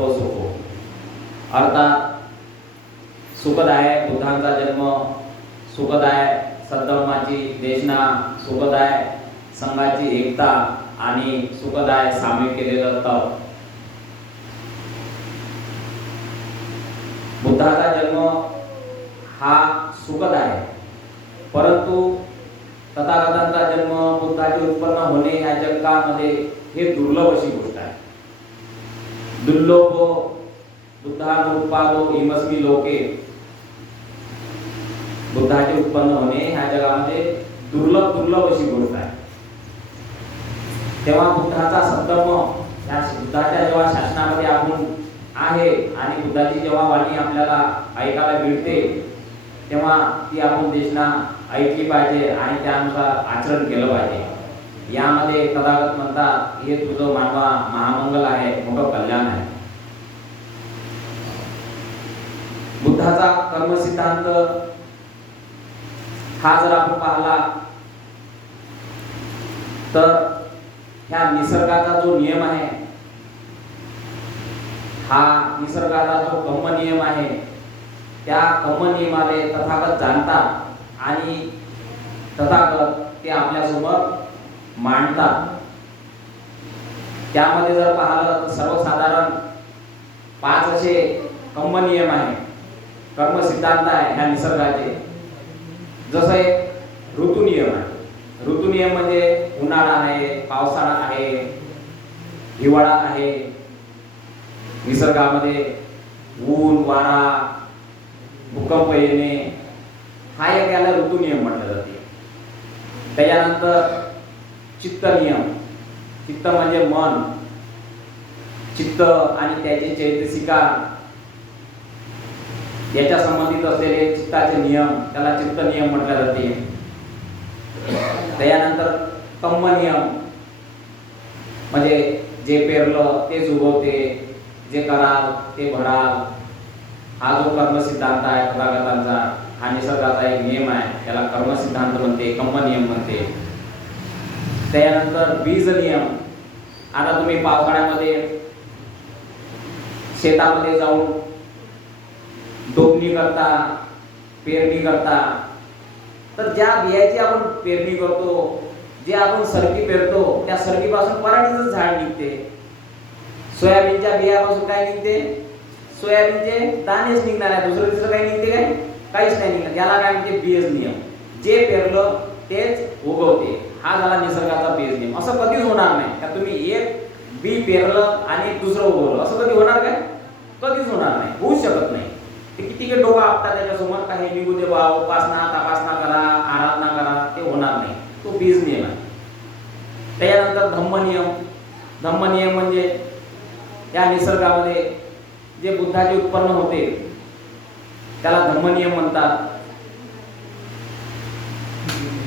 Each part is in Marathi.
तत्व सुखो. अर्थात सुखदायक बुद्धांचा जन्म, सुखदायक सद्धर्माची देशना, सुखदायक संघाची एकता आणि सुखदायक सामील केलेलं तप. बुद्धाचा जन्म हा सुखदायक, परंतु तथागतांचा जन्म, बुद्धाचे उत्पन्न होणे या जगामध्ये हे दुर्लभ अशी गोष्ट आहे. दुर्लभो बुद्धानुत्पादो इमस्मी लोके. बुद्धाचे उत्पन्न होणे ह्या जगामध्ये दुर्लभ अशी गोष्ट आहे. तेव्हा बुद्धाचा सद्धर्म, त्या बुद्धाच्या जेव्हा शासनामध्ये आपण आहे आणि बुद्धाची जेव्हा वाणी आपल्याला ऐकायला मिळते, तेव्हा ती आपण देशना ऐकली पाहिजे आणि त्यानुसार आचरण केलं पाहिजे. यामध्ये तथागत म्हणतात, हे तुझं मानवा महामंगल आहे, मोठं कल्याण आहे. बुद्धाचा कर्मसिद्धांत हा जर आपण पाहिला तर ह्या निसर्गाचा जो नियम आहे, हा निसर्गाचा जो कर्म नियम आहे, त्या कर्म नियमाले तथागत जाणतात आणि तथागत ते आपल्यासोबत मांडतात. त्यामध्ये जर पाहिलं तर सर्वसाधारण 5 असे कर्म नियम आहे, कर्म सिद्धांत आहे ह्या निसर्गाचे. जसं एक ऋतू नियम आहे. ऋतू नियम म्हणजे उन्हाळा आहे, पावसाळा आहे, हिवाळा आहे. निसर्गामध्ये ऊन, वारा, भूकंप येणे हा एक याला ऋतू नियम म्हटलं जाते. त्याच्यानंतर चित्त नियम. चित्त म्हणजे मन, चित्त आणि त्याचे चैतसिका याच्या संबंधित असलेले चित्ताचे नियम, त्याला चित्त नियम म्हटले जाते. त्यानंतर कर्म नियम म्हणजे जे पेरलं तेच उगवते, जे कराल ते भराल. हा जो कर्म सिद्धांत आहे तथागतांचा, हा निसर्गाचा एक नियम आहे, त्याला कर्म सिद्धांत म्हणते, कर्म नियम म्हणते. त्यानंतर बीज नियम. आता तुम्ही पावसाळ्यामध्ये शेतामध्ये जाऊन टोपणी करता, पेरणी करता, तर ज्या बियाची आपण पेरणी करतो, जे आपण सरकी पेरतो, त्या सरकीपासून पराठीचं झाड निघते. सोयाबीनच्या बियापासून काय निघते? सोयाबीनचे दाणेच निघणार आहे, दुसरं तिसरं काही निघते काय? काहीच नाही निघणार. याला काय म्हणते? बीज नियम. जे पेरलं तेच उगवते, हा झाला निसर्गाचा बीज नियम. असं कधीच होणार नाही का तुम्ही एक बी पेरलं आणि दुसरं उगवलं, असं कधी होणार काय? कधीच होणार नाही, होऊच शकत नाही. ते किती के डोका आपटा त्याच्यासमोर काही निघू दे बा, उपासना तपासना करा, आराधना करा, ते होणार नाही. तो बीज नियम आहे. त्यानंतर धम्म नियम. धम्म नियम म्हणजे या निसर्गामध्ये जे बुद्धाचे उत्पन्न होते त्याला धम्म नियम म्हणतात.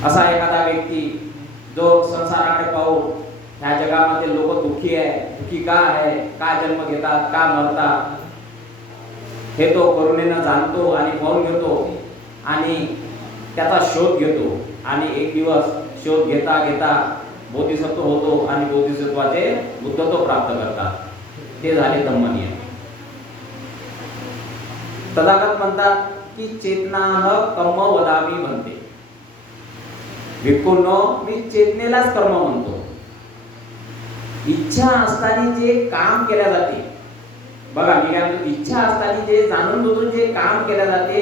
असा एखादा व्यक्ती जो संसाराकडे पाहून ह्या जगामध्ये लोक दुःखी आहे, दुःखी का आहे, का जन्म घेतात, का मरतात, हे तो करुणेनं जाणतो आणि पाहून घेतो आणि त्याचा शोध घेतो. आणि एक दिवस शोध घेता घेता बोधिसत्व होतो आणि बोधिसत्वाचे बुद्धत्व प्राप्त करतात. ते झाले धम्म नियम. तथागत म्हणतात की चेतनाह कर्म वदामी म्हणते. भिक्खूंनो, मी चेतनेलाच कर्म म्हणतो. इच्छा असताना जे काम केल्या जाते, बघा मी काय म्हणतो, इच्छा असताना जे जाणून बुजून जे काम केल्या जाते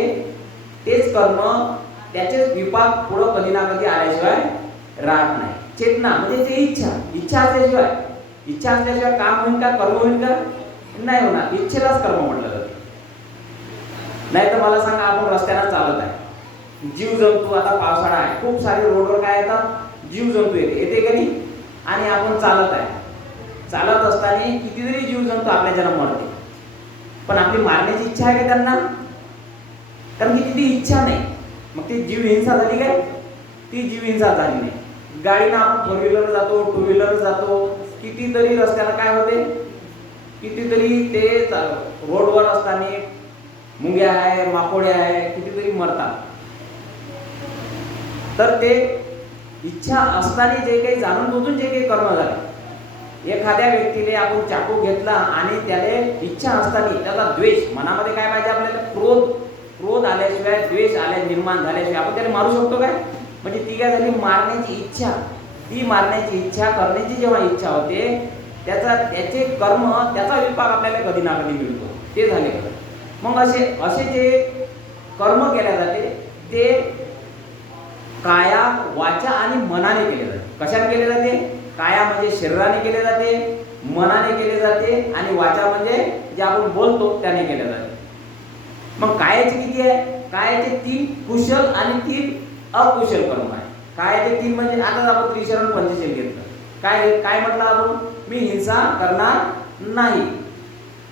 तेच कर्म, त्याचेच विपाक पुढं कधी ना कधी आल्याशिवाय राहत नाही. चेतना म्हणजे जे इच्छा, इच्छा असल्याशिवाय काम होईल का, कर्म होईल का? नाही होणार. इच्छेलाच कर्म म्हटलं जातं. नाही तर मला सांगा, आपण रस्त्याने चालत आहे, जीव जंतू, आता पावसाळा आहे, खूप सारे रोडवर काय येतात, जीव जंतू येते का नाही, आणि आपण चालत आहे. चालत असताना कितीतरी जीव जंतू आपल्या जन्म मरते, पण आपली मारण्याची इच्छा आहे का त्यांना? कारण की ती इच्छा नाही. मग ती जीव हिंसा झाली काय? ती जीव हिंसा झाली नाही. गाडीनं आपण 4 व्हीलर जातो, 2 व्हीलर जातो, कितीतरी रस्त्याला काय होते, कितीतरी ते रोडवर असताना मुंग्या आहे, माकोड्या आहे, कितीतरी मरतात. तर ते इच्छा असताना जे काही जाणून बुजून जे काही कर्म झाले एखाद्या व्यक्तीने आपण चाकू घेतला आणि त्याने इच्छा असताना त्याचा द्वेष, मनामध्ये काय पाहिजे आपल्याला, क्रोध आल्याशिवाय, द्वेष निर्माण झाल्याशिवाय आपण त्याला मारू शकतो काय? म्हणजे ती काय झाली, मारण्याची इच्छा. ती मारण्याची इच्छा करण्याची जेव्हा इच्छा होते, त्याचे कर्म, त्याचा विपाक आपल्याला कधी ना कधी मिळतो, ते झाले. मग असे जे कर्म केले जाते ते काया, वाचा आणि मनाने केले जाते. कशाने केले जाते? काया म्हणजे शरीराने केले जाते, मनाने केले जाते, आणि वाचा म्हणजे जे आपण बोलतो त्याने केले जाते. मग कायाचे किती आहे? कायाचे 3 कुशल आणि 3 अकुशल कर्म आहे. कायाचे 3 म्हणजे आता आपण त्रिशरण पंचशील घेतलं. काय म्हटलं आपण? मी हिंसा करणार नाही.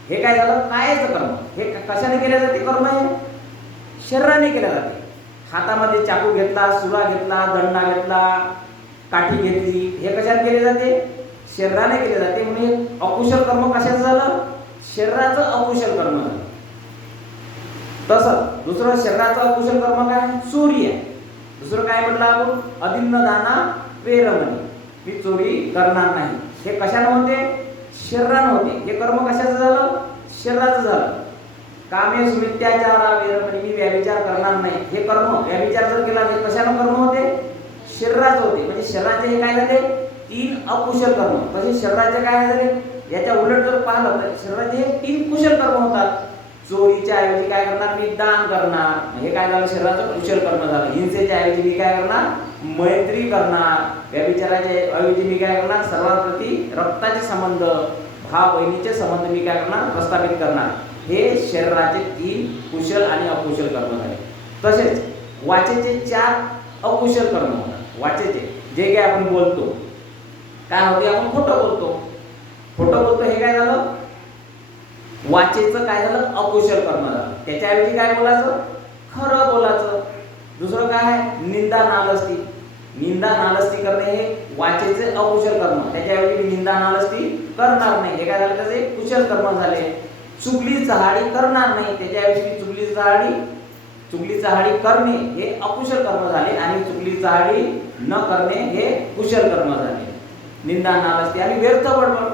हे काय झालं? कायाचं कर्म. हे कशाने केले जाते कर्म? आहे शरीराने केले जाते. हातामध्ये चाकू घेतला, सुरा घेतला, दंडा घेतला, काठी घेतली, हे कशाने केले जाते? शरीराने केले जाते. म्हणून अकुशल कर्म कशाचं झालं? शरीराचं अकुशल कर्म झालं. तसं दुसरं शरीराचं अकुशल कर्म काय? चोरी आहे. दुसरं काय म्हटलं आपण? अदिन्नदाना वेरमणी, मी चोरी करणार नाही. हे कशाने होते? शरीराने होते. हे कर्म कशाचं झालं? शरीराचं झालं. कामे सुमित्याचारा वेरमणी, मी व्यभिचार करणार नाही. हे कर्म, व्यभिचार जर केला तर कशाने कर्म होते? शरीराचे होते. म्हणजे शरीराचे हे काय झाले? 3 अकुशल कर्म. तसे शरीराचे काय झाले? याच्या उलट जर पाहिलं तर शरीराचे हे 3 कुशल कर्म होतात. चोरीच्या ऐवजी काय करणार? मी दान करणार. हे काय झालं? शरीराचं कुशल कर्म झालं. हिंसेच्या ऐवजी मी काय करणार? मैत्री करणार. व्यभिचाराच्या ऐवजी मी काय करणार? सर्वांप्रती रक्ताचे संबंध, भाव बहिणीचे संबंध मी काय करणार? प्रस्थापित करणार. हे शरीराचे 3 कुशल आणि अकुशल कर्म झाले. तसेच वाचेचे 4 अकुशल कर्म होतात. वाचेचे जे काय आपण बोलतो, काय होते? आपण खोटं बोलतो. हे काय झालं? वाचेचं काय झालं? अकुशल कर्म झालं. त्याच्याऐवजी काय बोलायचं? खरं बोलायचं. दुसरं काय? निंदा नालस्ती करणे, हे वाचेचे अकुशल कर्म. त्याच्याऐवजी मी निंदा नालस्ती करणार नाही. हे काय झालं? त्याचे कुशल कर्म झाले. चुगली चहाडी करणार नाही. त्याच्याऐवजी चुगली चहाडी करणे हे अकुशल कर्म झाले, आणि चुगली चहाडी न करणे हे कुशल कर्म झाले. निंदा नालस्ती आणि व्यर्थ बडबड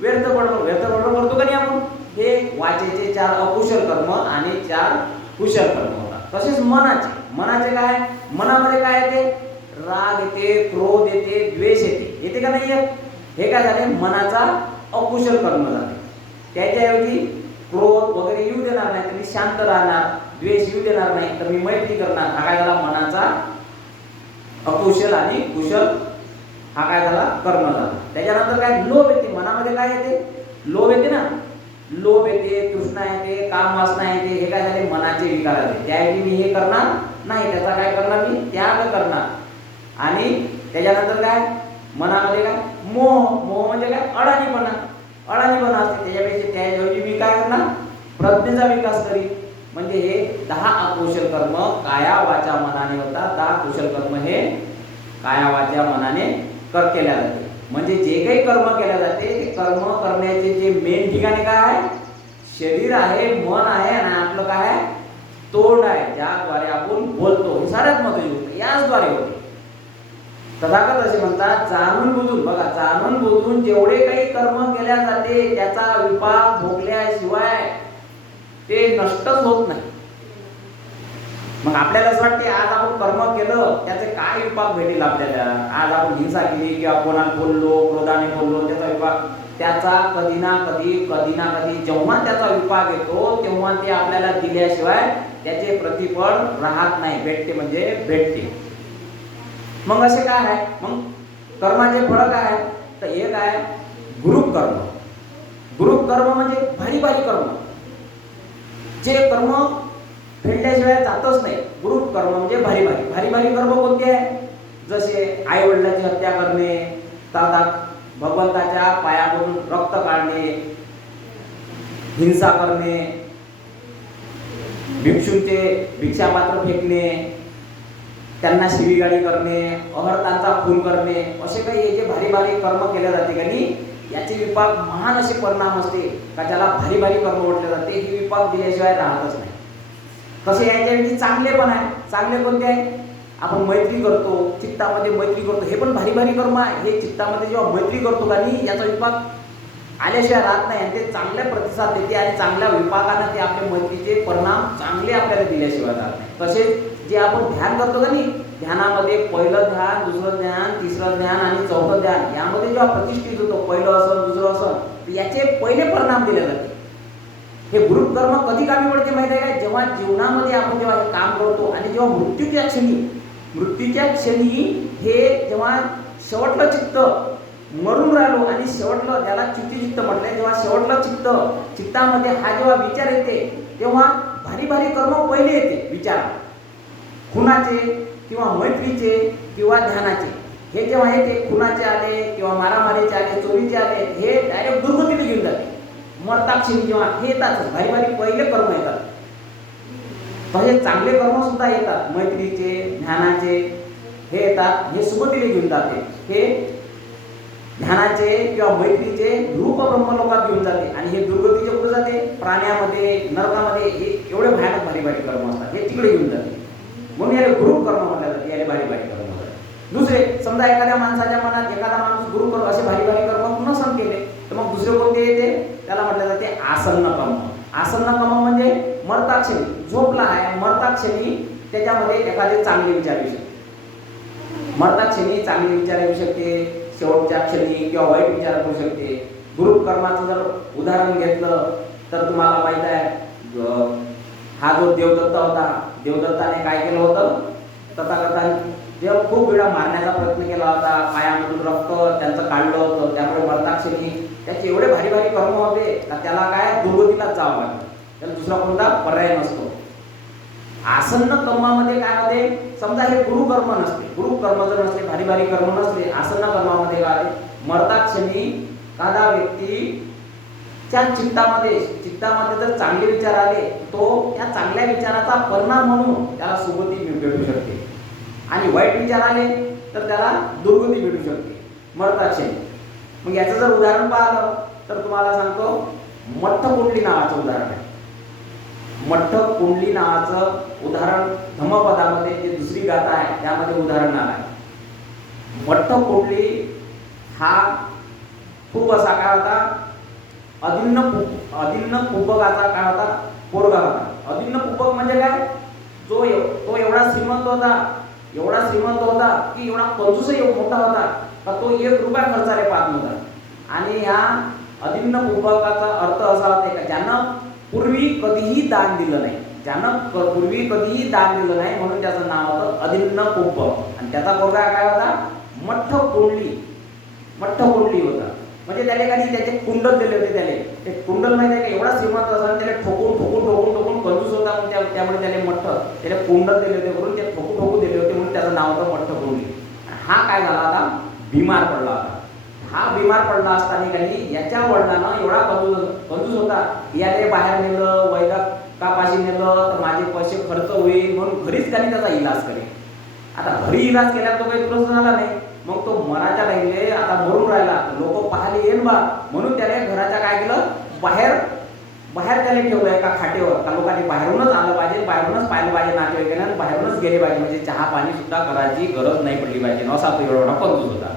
करतो का नाही आपण? हे वाचेचे 4 अकुशल कर्म आणि 4 कुशल कर्म होतात. तसेच मनाचे काय? मनामध्ये काय येते? राग येते, क्रोध येते, द्वेष येते का नाही येत? हे काय झाले? मनाचा अकुशल कर्म झाले. त्याच्याऐवजी क्रोध वगैरे येऊ देणार नाही, तर मी शांत राहणार. द्वेष येऊ देणार नाही, तर मी मैत्री करणार. हा काय झाला? मनाचा अकुशल आणि कुशल हा काय झाला? कर्म झाला. त्याच्यानंतर काय? लोभ येते. मनामध्ये काय येते? लोभ येते ना. लोभ येते, तृष्णा येते, काम वासना येते. हे काय झाले? मनाचे विकार आले. त्याऐवजी मी हे करणार नाही, त्याचा काय करणार? मी त्याग करणार. आणि त्याच्यानंतर काय? मनामध्ये काय? मोह म्हणजे काय? अडाणीपणा असते. त्याऐवजी मी काय करणार? प्रज्ञेचा विकास करीन. म्हणजे हे 10 अकुशल कर्म काया वाचा मनाने होतात. 10 कुशल कर्म हे काया वाचा मनाने केल्या जाते. म्हणजे जे काही कर्म केल्या जाते ते कर्म करण्याचे जे मेन ठिकाणी काय आहे? शरीर आहे, मन आहे, आणि आपलं काय आहे? तोंड आहे, ज्याद्वारे आपण बोलतो. हे सगळ्यात महत्त्वाची गोष्ट याचद्वारे होते. तथागत असे म्हणतात, जाणून बुजून जेवढे काही कर्म केल्या जाते त्याचा विपाक भोगल्याशिवाय ते नष्टच होत नाही. मग आपल्याला असं वाटते आज आपण कर्म केलं त्याचे काय विपाक भेटेल आपल्याला? आज आपण हिंसा केली किंवा कोणाला बोललो, क्रोधाने बोललो, त्याचा विपाक, त्याचा कधी ना कधी जेव्हा त्याचा विपाक येतो तेव्हा ते आपल्याला दिल्याशिवाय त्याचे प्रतिफळ राहत नाही. भेटते म्हणजे भेटते. मग असे काय आहे? मग कर्माचे फळ काय आहे? तर एक आहे ग्रुप कर्म म्हणजे भारी कर्म, जे कर्म फेडल्याशिवाय जातच नाही. ग्रुप कर्म म्हणजे भारी कर्म कोणते आहे? जसे आई वडिलांची हत्या करणे, भगवंताच्या पायावरून रक्त काढणे, हिंसा करणे, भिक्षूंचे भिक्षापात्र फेकणे, त्यांना शिवीगाळी करणे, अहर्तांचा खून करणे, असे काही हे जे भारी कर्म केले जाते का नाही, याचे विपाक महान असे परिणाम असते का ज्याला भारी कर्म म्हटले जाते. हे विपाक दिल्याशिवाय राहतच नाही. तसे याच्याऐवजी चांगले पण आहे. चांगले कोणते आहे? आपण मैत्री करतो, चित्तामध्ये मैत्री करतो, हे पण भारी भारी कर्म आहे. हे चित्तामध्ये जेव्हा मैत्री करतो का नाही, याचा विपाक आल्याशिवाय राहत नाही आणि ते चांगल्या प्रतिसाद देते आणि चांगल्या विपाकाने ते आपल्या मैत्रीचे परिणाम चांगले आपल्याला दिल्याशिवाय राहत नाही. तसेच जे आपण ध्यान करतो का नाही, ध्यानामध्ये पहिलं ध्यान, दुसरं ध्यान, तिसरं ध्यान आणि चौथं ध्यान, यामध्ये जेव्हा प्रतिष्ठित होतो, पहिलं आसन, दुसरं आसन, याचे पहिले परिणाम दिले जाते. हे ग्रुप कर्म कधी कामी पडते माहिती आहे का? जेव्हा जीवनामध्ये आपण जेव्हा हे काम करतो आणि जेव्हा मृत्यूच्या क्षणी हे जेव्हा शेवटलं चित्त मरून राहिलो आणि शेवटलं, त्याला चित्त म्हटलंय, जेव्हा शेवटलं चित्तामध्ये हा जेव्हा विचार येते, तेव्हा भारी भारी कर्म पहिले येते. विचार खुनाचे किंवा मैत्रीचे किंवा ध्यानाचे, हे जेव्हा येते, खुनाचे आले किंवा मारामारीचे आले, चोरीचे आले, हे डायरेक्ट दुर्गतीला घेऊन जाते. मरताक्षणी जेव्हा हे येतातच भारी भारी पहिले कर्म येतात. तसे चांगले कर्म सुद्धा येतात, मैत्रीचे, ध्यानाचे, हे येतात, हे सुगतीला घेऊन जाते. हे ध्यानाचे किंवा मैत्रीचे रूप ब्रह्मलोकात घेऊन जाते आणि हे दुर्गतीचे कुठे जाते? प्राण्यामध्ये, नरकामध्ये. हे एवढे भयानक भारी भारी कर्म असतात, हे तिकडे घेऊन जाते. म्हणून याला गुरु कर्म म्हटलं जाते, याला भारी भारी कर्म. दुसरे, समजा एखाद्या माणसाच्या मनात एखादा माणूस गुरु कर्म असे भारी भारी कर्म पूर्ण सण केले, तर मग दुसरे कोणते येते? त्याला म्हटलं जाते आसन्न कर्म. आसन्न कर्म म्हणजे मरताक्षणी, झोपला आहे, मरताक्षणी त्याच्यामध्ये एखादे चांगले विचार येऊ शकते. मरताक्षणी चांगले विचार येऊ शकते, शेवटच्या क्षणी किंवा वाईट विचार करू शकते. गुरु कर्माचं जर उदाहरण घेतलं तर तुम्हाला माहित आहे, हा जो देवदत्त होता, देवदत्ताने काय केलं होतं? तथागताने जेव्हा खूप वेळा मारण्याचा प्रयत्न केला होता, पायामधून रक्त त्यांचं काढलं होतं, त्यामुळे मरताक्षणी त्याचे एवढे भारी भारी कर्म होते का त्याला काय दुर्गतीलाच जावं लागलं. त्याला दुसरा कोणता पर्याय नसतो. आसन्न कर्मामध्ये काय होते? समजा हे गुरु कर्म नसते, गुरु कर्म जर नसले, भारी भारी कर्म नसले, आसन्न कर्मामध्ये काय होते? मरताक्षणी एखादा व्यक्तीच्या चित्तामध्ये जर चांगले विचार आले, तो त्या चांगल्या विचाराचा परिणाम म्हणून त्याला सुगती भेटू शकते आणि वाईट विचार आले तर त्याला दुर्गती भेटू शकते मरताक्षणी. मग याचं जर उदाहरण पाहिलं तर तुम्हाला सांगतो, मठ्ठकुंडली नावाचं उदाहरण आहे. मठ्ठकुंडली नावाचं उदाहरण धम्मपदामध्ये जे दुसरी गाथा आहे त्यामध्ये उदाहरण आलं आहे. मठ्ठकुंडली हा खूप असा काय होता? अदिन्न पुब्बकाचा काय होता? पोरगा होता. अदिन्न पुब्बक म्हणजे काय? तो एवढा श्रीमंत होता की एवढा कंजूसही मोठा होता का तो 1 रुपया खर्चाला पाहत नव्हता. आणि या अदिन्न पुब्बकाचा अर्थ असा होता का ज्यानं पूर्वी कधीही दान दिलं नाही, म्हणून त्याचं नाव होतं अदिन्न पुब्बक. आणि त्याचा पोरगा काय होता? मठ्ठकुंडली होता. म्हणजे त्याला काही त्याचे कुंडल दिले होते. ते कुंडल माहिती आहे का? एवढा श्रीमंत असा त्याला ठोकून कंजूस होता, त्यामुळे त्याला कुंडल दिले होते, म्हणून ते ठोकू दिले होते, म्हणून त्याचं नाव होतं मठ्ठकुंडली. हा काय झाला होता? बिमार पडला होता. हा बिमार पडला असताना काही याच्या वडिलांना एवढा कंजूस होता, याने बाहेर नेलं, वैद्यकापाशी नेलं तर माझे पैसे खर्च होईल म्हणून घरीच काही त्याचा इलाज करेल. आता घरी इलाज केल्यावर तो काही दुरुस्त झाला नाही. मग तो मराच्या राहिले, आता मरून राहिला, लोक पाहायला येईन बा म्हणून त्याने घराच्या काय केलं? बाहेर त्याने ठेवलं एका खाटेवर, का लोकांनी बाहेरूनच आलं पाहिजे, बाहेरूनच पाहिलं पाहिजे नातेवाईकांना, बाहेरूनच गेले पाहिजे, म्हणजे चहा पाणी सुद्धा करायची गरज नाही पडली पाहिजे, असा तो एवढा कंजूस होता.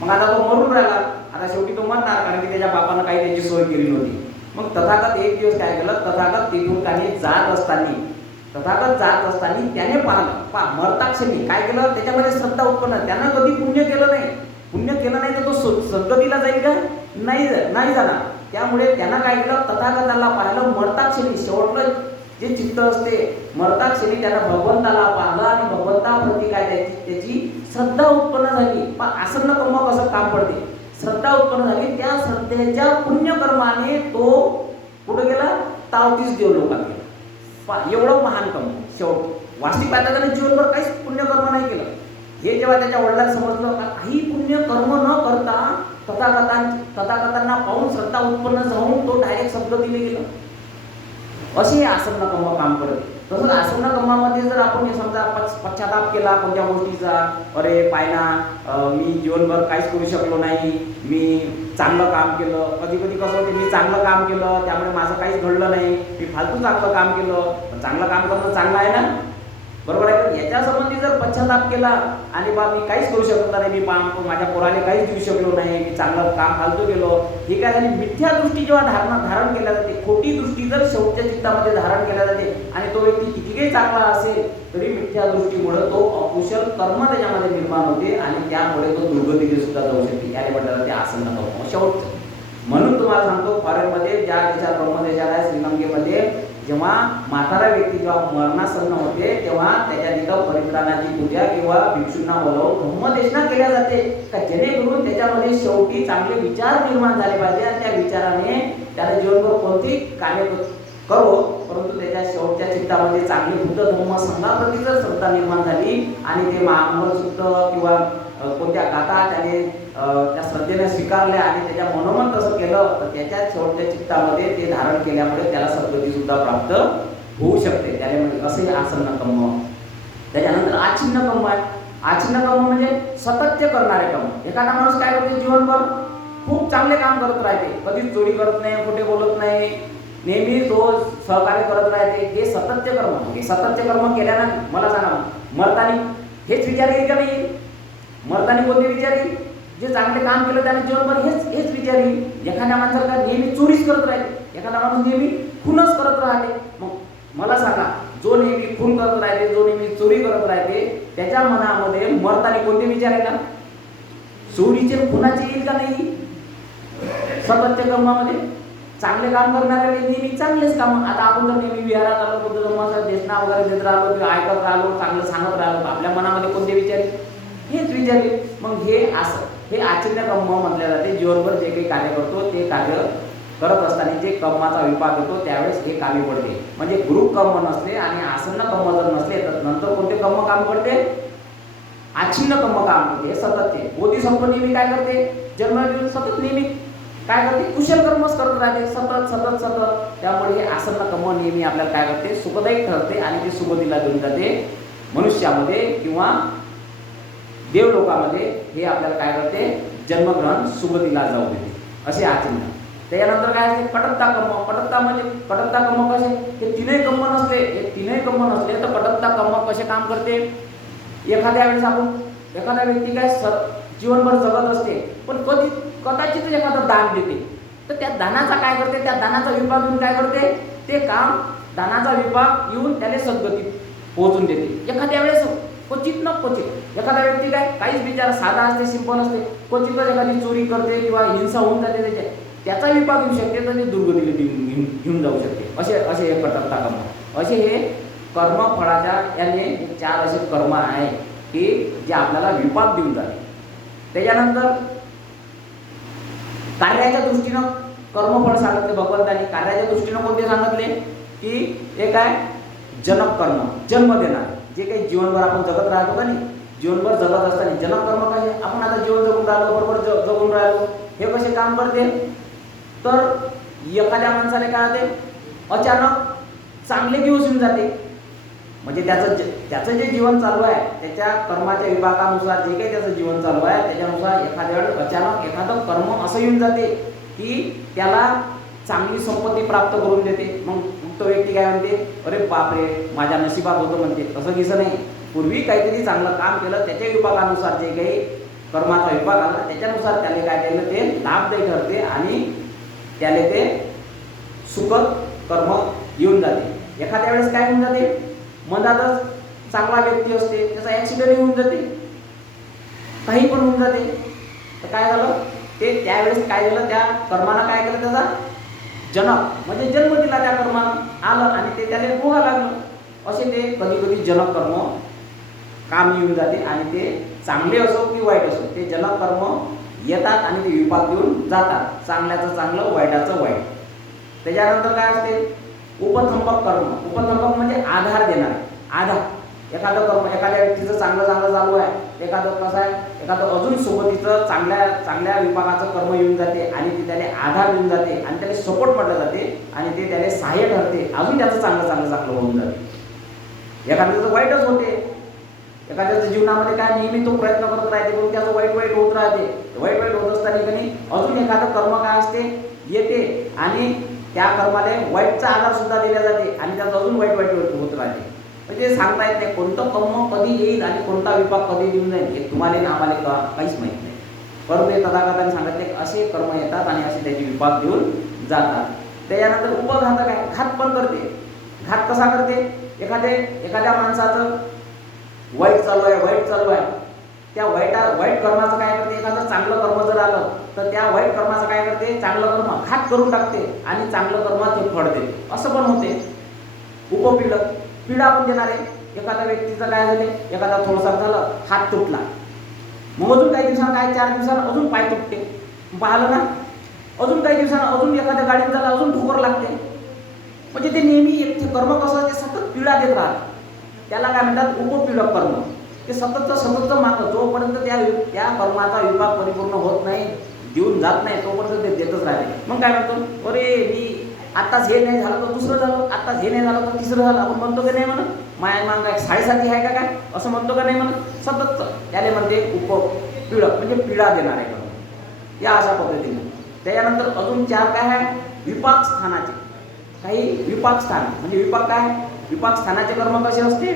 मग आता तो मरून राहिला. आता शेवटी तो मरणार, कारण की त्याच्या बापानं काही त्याची सोय केली नव्हती. मग तथागत एक दिवस काय केलं? तथागत तिथून काही जात असताना त्याने पाहिलं, मरताक्षणी काय केलं? त्याच्यामध्ये श्रद्धा उत्पन्न. त्यानं कधी पुण्य केलं नाही तर तो सद्गतीला जाईल का? नाही जाणार. त्यामुळे त्यानं काय केलं? तथागताला पाहिलं मरताक्षणी. शेवटलं जे चित्त असते मरताक्षणी त्यानं भगवंताला पाहिलं आणि भगवंताप्रती काय त्याची श्रद्धा उत्पन्न झाली. पण आसन्न कर्म कसं काम पडते? श्रद्धा उत्पन्न झाली. त्या श्रद्धेच्या पुण्यकर्माने तो कुठं गेला? 33 देवलोकात गेला. एवढं महान कर्म. वास्तविक पाहता त्याने जीवनभर काहीच पुण्यकर्म नाही केलं. हे जेव्हा त्याच्या वडिलांना समजलं का काही पुण्यकर्म न करता तथागतांना पाहून श्रद्धा उत्पन्न जाऊन तो डायरेक्ट सद्गतीला गेला. असे आसन्न कर्म काम करत. तसंच आसन्न कर्मामध्ये जर आपण समजा पश्चाताप केला कोणत्या गोष्टीचा, अरे पायना मी जीवनभर काहीच करू शकलो नाही, मी चांगलं काम केलं, कधी कसं होते मी चांगलं काम केलं त्यामुळे माझं काहीच घडलं नाही, मी फालतू चांगलं काम केलं. चांगलं काम करणं चांगलं आहे ना, बरोबर आहे का? याच्या संबंधी जर पश्चाताप केला आणि बा मी काहीच करू शकत नाही, मी माझ्या पोराला काहीच देऊ शकलो नाही, मी चांगलं काम फालतू केलो, ही काय झाली मिथ्या दृष्टी जेव्हा धारण केल्या जाते, खोटी दृष्टी जर शेवटच्या चित्तामध्ये धारण केल्या जाते आणि तो व्यक्ती कितीही चांगला असेल तरी मिथ्या दृष्टीमुळे तो अकुशल कर्म त्याच्यामध्ये निर्माण होते आणि त्यामुळे तो दुर्गतीकडे सुद्धा जाऊ शकते. याला म्हटलं जाते आसन्न कर्म शेवटचं. म्हणून तुम्हाला सांगतो, फॉरेनमध्ये ज्या देशात ब्रह्मदेशात आहे श्रीलंकेमध्ये, जेव्हा म्हातारा व्यक्ती जेव्हा मरणासन्न होते तेव्हा त्याच्या तिथं परित्राणाची पूजा किंवा भिक्षूंना बोलावून धम्मदेशना केल्या जाते का जेणेकरून त्याच्यामध्ये शेवटी चांगले विचार निर्माण झाले पाहिजे आणि त्या विचाराने त्याने जीवनभर कोणतेही कार्य करो, परंतु त्याच्या शेवटच्या चित्तामध्ये चांगली बुद्ध धर्म संघाप्रती जर श्रद्धा निर्माण झाली आणि ते महामंगलसूत्र किंवा कोणत्या गाथा त्याने त्या श्रद्धेने स्वीकारल्या आणि त्याच्या मनोमन तसं केलं तर त्याच्या शेवटच्या चित्तामध्ये ते धारण केल्यामुळे त्याला सद्गती सुद्धा प्राप्त होऊ शकते. त्याला म्हणजे असे आसन्न कर्म. त्याच्यानंतर आच्छिन्न कर्म आहे. आच्छिन्न कर्म म्हणजे सतत्य करणारे कर्म. एखादा माणूस काय करते, जीवनभर खूप चांगले काम करत राहते, कधीच चोरी करत नाही, खोटे बोलत नाही, नेहमी तो सहकार्य करत राहते, हे सतत्य कर्म. हे सतत्य कर्म केल्यानं मला सांगा, मरतानी हेच विचार येईल का नाही? मरतानी कोणते विचार येईल? जे चांगले काम केलं त्याने जीवनभर हेच विचार येईल. एखाद्या माणसाला नेहमी चोरीच करत राहते, एखादा माणूस नेहमी खूनच करत राहते, मग मला सांगा, जो नेहमी खून करत राहते, जो नेहमी चोरी करत राहते, त्याच्या मनामध्ये मरतानी कोणते विचार येणार? चोरीचे खुनाचे येईल का नाही? सतत्य कर्मामध्ये चांगले काम करणारे नेहमी चांगलेच काम. आता आपण जर नेहमी विहारात आलो, बुद्ध धर्माचा देशना वगैरे देत राहिलो किंवा ऐकत राहिलो, चांगलं सांगत राहिलो, आपल्या मनामध्ये कोणते विचार हेच विचार येईल. मग हे असं हे आच्छिन्न कर्म म्हटले जाते. जीवनभर जे काही कार्य करतो ते कार्य करत असताना जे कर्माचा विपाक येतो त्यावेळेस हे कामी पडते. म्हणजे ग्रुप कर्म नसले आणि आसन्न कर्म जर नसले तर नंतर कोणते कर्म काम पडते? आच्छिन्न कर्म काम करते. हे सतत ते बोधिसत्व नेहमी काय करते? जन्म घेऊन सतत नेहमी काय करते? कुशल कर्मच करत राहते सतत सतत सतत. त्यामुळे हे आसन्न कर्म नेहमी आपल्याला काय करते? सुखदायक ठरते आणि ते सुगतीला देऊन जाते. मनुष्यामध्ये किंवा देवलोकामध्ये हे आपल्याला काय करते? जन्मग्रहण सुगतीला जाऊ देते. असे आचरण. त्याच्यानंतर काय असते? कटत्ता कर्म. कटत्ता म्हणजे कटत्ता कर्म कसे? हे तीनही कर्म नसले, हे तीनही कर्म नसले तर कटत्ता कर्म कसे काम करते? एखाद्या वेळेस आपण एखादा व्यक्ती काय जीवनभर जगत असते पण कदाचित एखादं दान देते, तर त्या दानाचा काय करते? त्या दानाचा विपाक येऊन काय करते? ते काम दानाचा विपाक येऊन त्याला सद्गती पोहोचून देते. एखाद्या वेळेस क्वचित न क्वचित एखादा व्यक्ती काय काहीच बिचारा साधा असते, सिंपल असते, क्वचितच एखादी चोरी करते किंवा हिंसा होऊन जाते त्याचा विपाक येऊ शकते तर ते दुर्गतीला घेऊन जाऊ शकते. असे हे कटत्ता कर्म. असे हे कर्मफळाच्या याने 4 असे कर्म आहे की जे आपल्याला विपाक देऊन जाते. त्याच्यानंतर कार्याच्या दृष्टीनं कर्मफळ सांगितले भगवंतांनी. कार्याच्या दृष्टीनं कोणते सांगितले? की एक आहे जनक कर्म, जन्म देणार. जे काही जीवनभर आपण जगत राहतो का नाही, जीवनभर जगत असताना जनक कर्म कसे? आपण आता जीवन जगून राहिलो, बरोबर जगून राहिलो, हे कसे काम करते? तर एखाद्या माणसाने काय होते? अचानक चांगले दिवस येऊन जाते. म्हणजे त्याचं जे जीवन चालू आहे त्याच्या कर्माच्या विभागानुसार जे काही त्याचं जीवन चालू आहे त्याच्यानुसार एखाद्या वेळेस अचानक एखादं कर्म असं येऊन जाते की त्याला चांगली संपत्ती प्राप्त करून देते. मग तो व्यक्ती काय म्हणते? अरे बापरे, माझ्या नशिबात होतं म्हणते. तसं दिसत नाही. पूर्वी काहीतरी चांगलं काम केलं त्याच्या विभागानुसार जे काही कर्माचा विभाग आला त्याच्यानुसार त्याला काय केलं ते लाभदायी ठरते आणि त्याला ते सुखद कर्म येऊन जाते. एखाद्या वेळेस काय होऊन जाते? मनातच चांगला व्यक्ती असते, त्याचा ॲक्सिडेंट होऊन जाते, काही पण होऊन जाते. तर काय झालं? ते त्यावेळेस काय झालं? त्या कर्मानं काय केलं? त्याचा जनक म्हणजे जन्म दिला त्या कर्मानं आलं आणि ते त्याला भोगा लागलं. असे ते कधी कधी जनक कर्म काम येऊन जाते आणि ते चांगले असो की वाईट असो ते जनक कर्म येतात आणि ते विपाक देऊन जातात. चांगल्याचं चांगलं, वाईटाचं वाईट. त्याच्यानंतर काय असते? उपथंपक कर्म. उपथंपक म्हणजे आधार देणार. आधार एखादं कर्म एखाद्या व्यक्तीचं चांगलं चालू आहे, एखादं कसं आहे, एखादं अजून सोबतीचं चांगल्या विभागाचं कर्म येऊन जाते आणि ते त्याला आधार देऊन जाते आणि त्याला सपोर्ट म्हटलं जाते आणि ते त्याला सहाय्य ठरते, अजून त्याचं चांगलं होऊन जाते. एखाद्याचं वाईटच होते, एखाद्याच्या जीवनामध्ये काय नेहमी तो प्रयत्न करत राहते पण त्याचं वाईट होत राहते. वाईट होत असताना कधी अजून एखादं कर्म काय असते येते आणि त्या कर्माला वाईटचा आधार सुद्धा दिला जाते आणि त्याचं अजून वाईट होत राहते. म्हणजे सांगता येत नाही कोणतं कर्म कधी येईल आणि कोणता विपाक कधी देऊन जाईल हे तुम्हाला आणि आम्हाला काहीच माहीत नाही. परंतु हे तथागतांनी सांगितले की असे कर्म येतात आणि असे त्याचे विपाक देऊन जातात. त्याच्यानंतर उपघातक आहे, घात पण करते. घात कसा करते? एखाद्या माणसाचं वाईट चालू आहे, त्या वाईट कर्माचं काय करते? एखादं चांगलं कर्म जर आलं तर त्या वाईट कर्माचं काय करते? चांगलं कर्म घात करून टाकते आणि चांगलं कर्म ते फळ देते. असं पण होते. उपपीडक, पीडा पण देणारे. एखाद्या व्यक्तीचं काय झाले, एखादा थोडसा झालं, हात तुटला, मग अजून काही दिवसांना काय 4 दिवसांना अजून पाय तुटते, पाहिलं ना. अजून काही दिवसांना अजून एखाद्या गाडीत झाला, अजून ठोकर लागते. म्हणजे ते नेहमी कर्म कसं ते सतत पीडा देत राहत. त्याला काय म्हणतात? उपपीडक कर्म. ते सततचं मागं जोपर्यंत त्या कर्माचा विभाग परिपूर्ण होत नाही, देऊन जात नाही, तोपर्यंत ते देतच राहते. मग काय म्हणतो? अरे मी आत्ताच हे नाही झालं तर दुसरं झालं, आत्ताच हे नाही झालं तर तिसरं झालं. आपण म्हणतो की नाही म्हणत? माया मान काय साडेसाती आहे का काय? असं म्हणतो का नाही म्हणत? सततचं त्याला म्हणते उपपीडक, म्हणजे पीडा देणार आहे कर्म. या अशा पद्धतीने. त्याच्यानंतर अजून 4 काय आहे? विपाक स्थानाचे. काही विपाक स्थान म्हणजे विपाक काय? विपाक स्थानाचे कर्म कसे असते?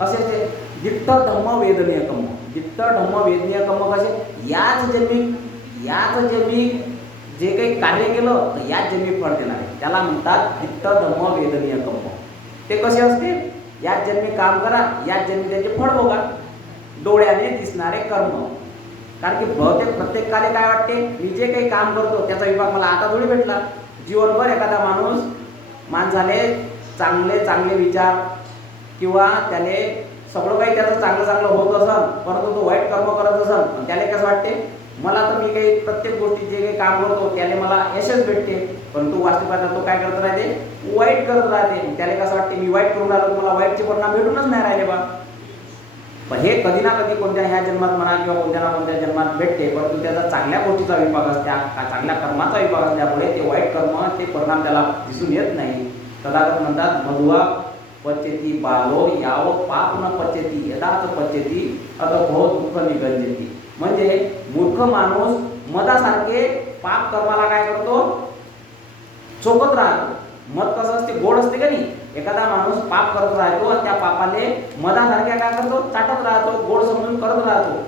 असे असते दिट्ठ धम्म वेदनीय कर्म. दिट्ठ धम्म वेदनीय कर्म कसे? याच जन्मी जे काही कार्य केलं तर याच जन्मी फळ देणार आहे. त्याला म्हणतात दिट्ठ धम्म वेदनीय कर्म. ते कसे असते? याच जन्मी काम करा, याच जन्मी त्याचे फळ भोगा. डोळ्याने दिसणारे कर्म. कारण की बहुतेक प्रत्येकाला काय वाटते? मी जे काही काम करतो त्याचा विभाग मला आता थोडी भेटला. जीवनभर एखादा माणसाने चांगले विचार किंवा त्याने सगळं काही त्याचं चांगलं होत असेल, परंतु तो वाईट कर्म करत असेल, त्याला कसं वाटते? मला तर मी काही प्रत्येक गोष्टी जे काही काम करतो त्याला मला यशच भेटते. परंतु वास्तविकता तो काय करत राहते? वाईट करत राहते. त्याला कसं वाटते? मी वाईट करून राहिलो, मला वाईटचे परिणाम भेटूनच नाही राहिले बा. पण हे कधी ना कधी कोणत्या ह्या जन्मात म्हणा किंवा कोणत्या ना कोणत्या जन्मात भेटते. परंतु त्याचा चांगल्या गोष्टीचा विभाग असत्या, चांगल्या कर्माचा विभाग असल्यामुळे ते वाईट कर्म ते परिणाम त्याला दिसून येत नाही. तथागत म्हणतात मधुवा पच्यती बालो याव पाप न पच्यती यदाच पच्यती अत बहुत दुःख निगंजती. म्हणजे मूर्ख माणूस मधासारखे पाप कर्माला काय करतो? चोखत राहतो. मध कसं असते? गोड असते का नाही? एखादा माणूस पाप करत राहतो आणि त्या पापाने मधासारख्या काय करतो? चाटत राहतो, गोड समजून करत राहतो.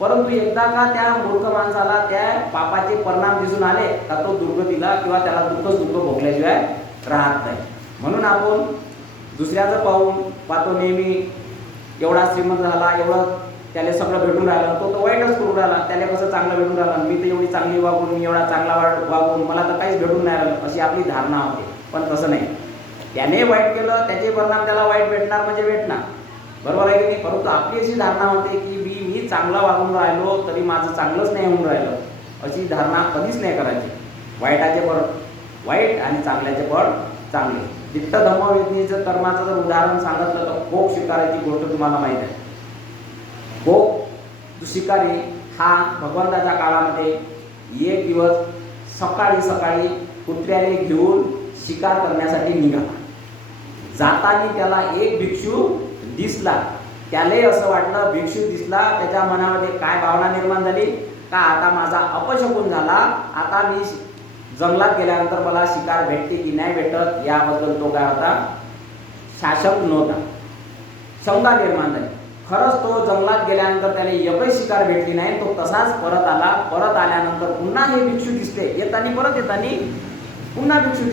परंतु एकदा का त्या मूर्ख माणसाला त्या पापाचे परिणाम दिसून आले का तो दुर्गतीला किंवा त्याला दुःख भोगल्याशिवाय राहत नाही. म्हणून आपण दुसऱ्याचं पाहतो नेहमी, एवढा श्रीमंत झाला, एवढं त्याला सगळं भेटून राहिलं, तो वाईटच करून राहिला. त्याला कसं चांगलं भेटून राहिलं, मी तर एवढी चांगली वागून, मी एवढा चांगला वागून मला तर काहीच भेटून नाही राहिलं, अशी आपली धारणा होते. पण तसं नाही. त्याने वाईट केलं, त्याचे परिणाम त्याला वाईट भेटणार म्हणजे भेटणार, बरोबर आहे की नाही? परंतु आपली अशी धारणा होते की मी चांगला वागून राहिलो तरी माझं चांगलंच नाही होऊन राहिलं, अशी धारणा कधीच नाही करायची. वाईटाचे फळ वाईट आणि चांगल्याचे फळ चांगले. दिट्ठ धम्म वेदनीचं कर्माचं जर उदाहरण सांगितलं तर कोक शिकाराची गोष्ट तुम्हाला माहीत आहे. कोक शिकारी हा भगवंताच्या काळामध्ये एक दिवस सकाळी कुत्र्याने घेऊन शिकार करण्यासाठी निघाला. जाताना त्याला एक भिक्षू दिसला. त्यालाही असं वाटलं, भिक्षू दिसला, त्याच्या मनामध्ये काय भावना निर्माण झाली का आता माझा अपशकुन झाला, आता मी जंगलात गेल्यानंतर मला शिकार भेटते की नाही भेटत याबद्दल तो काय होता? शासक नव्हता. शंका निर्माण झाली. खरंच तो जंगलात गेल्यानंतर त्याला एकही शिकार भेटली नाही. तो तसाच परत आला. परत आल्यानंतर पुन्हा हे भिक्षू दिसले. येताना पुन्हा भिक्षू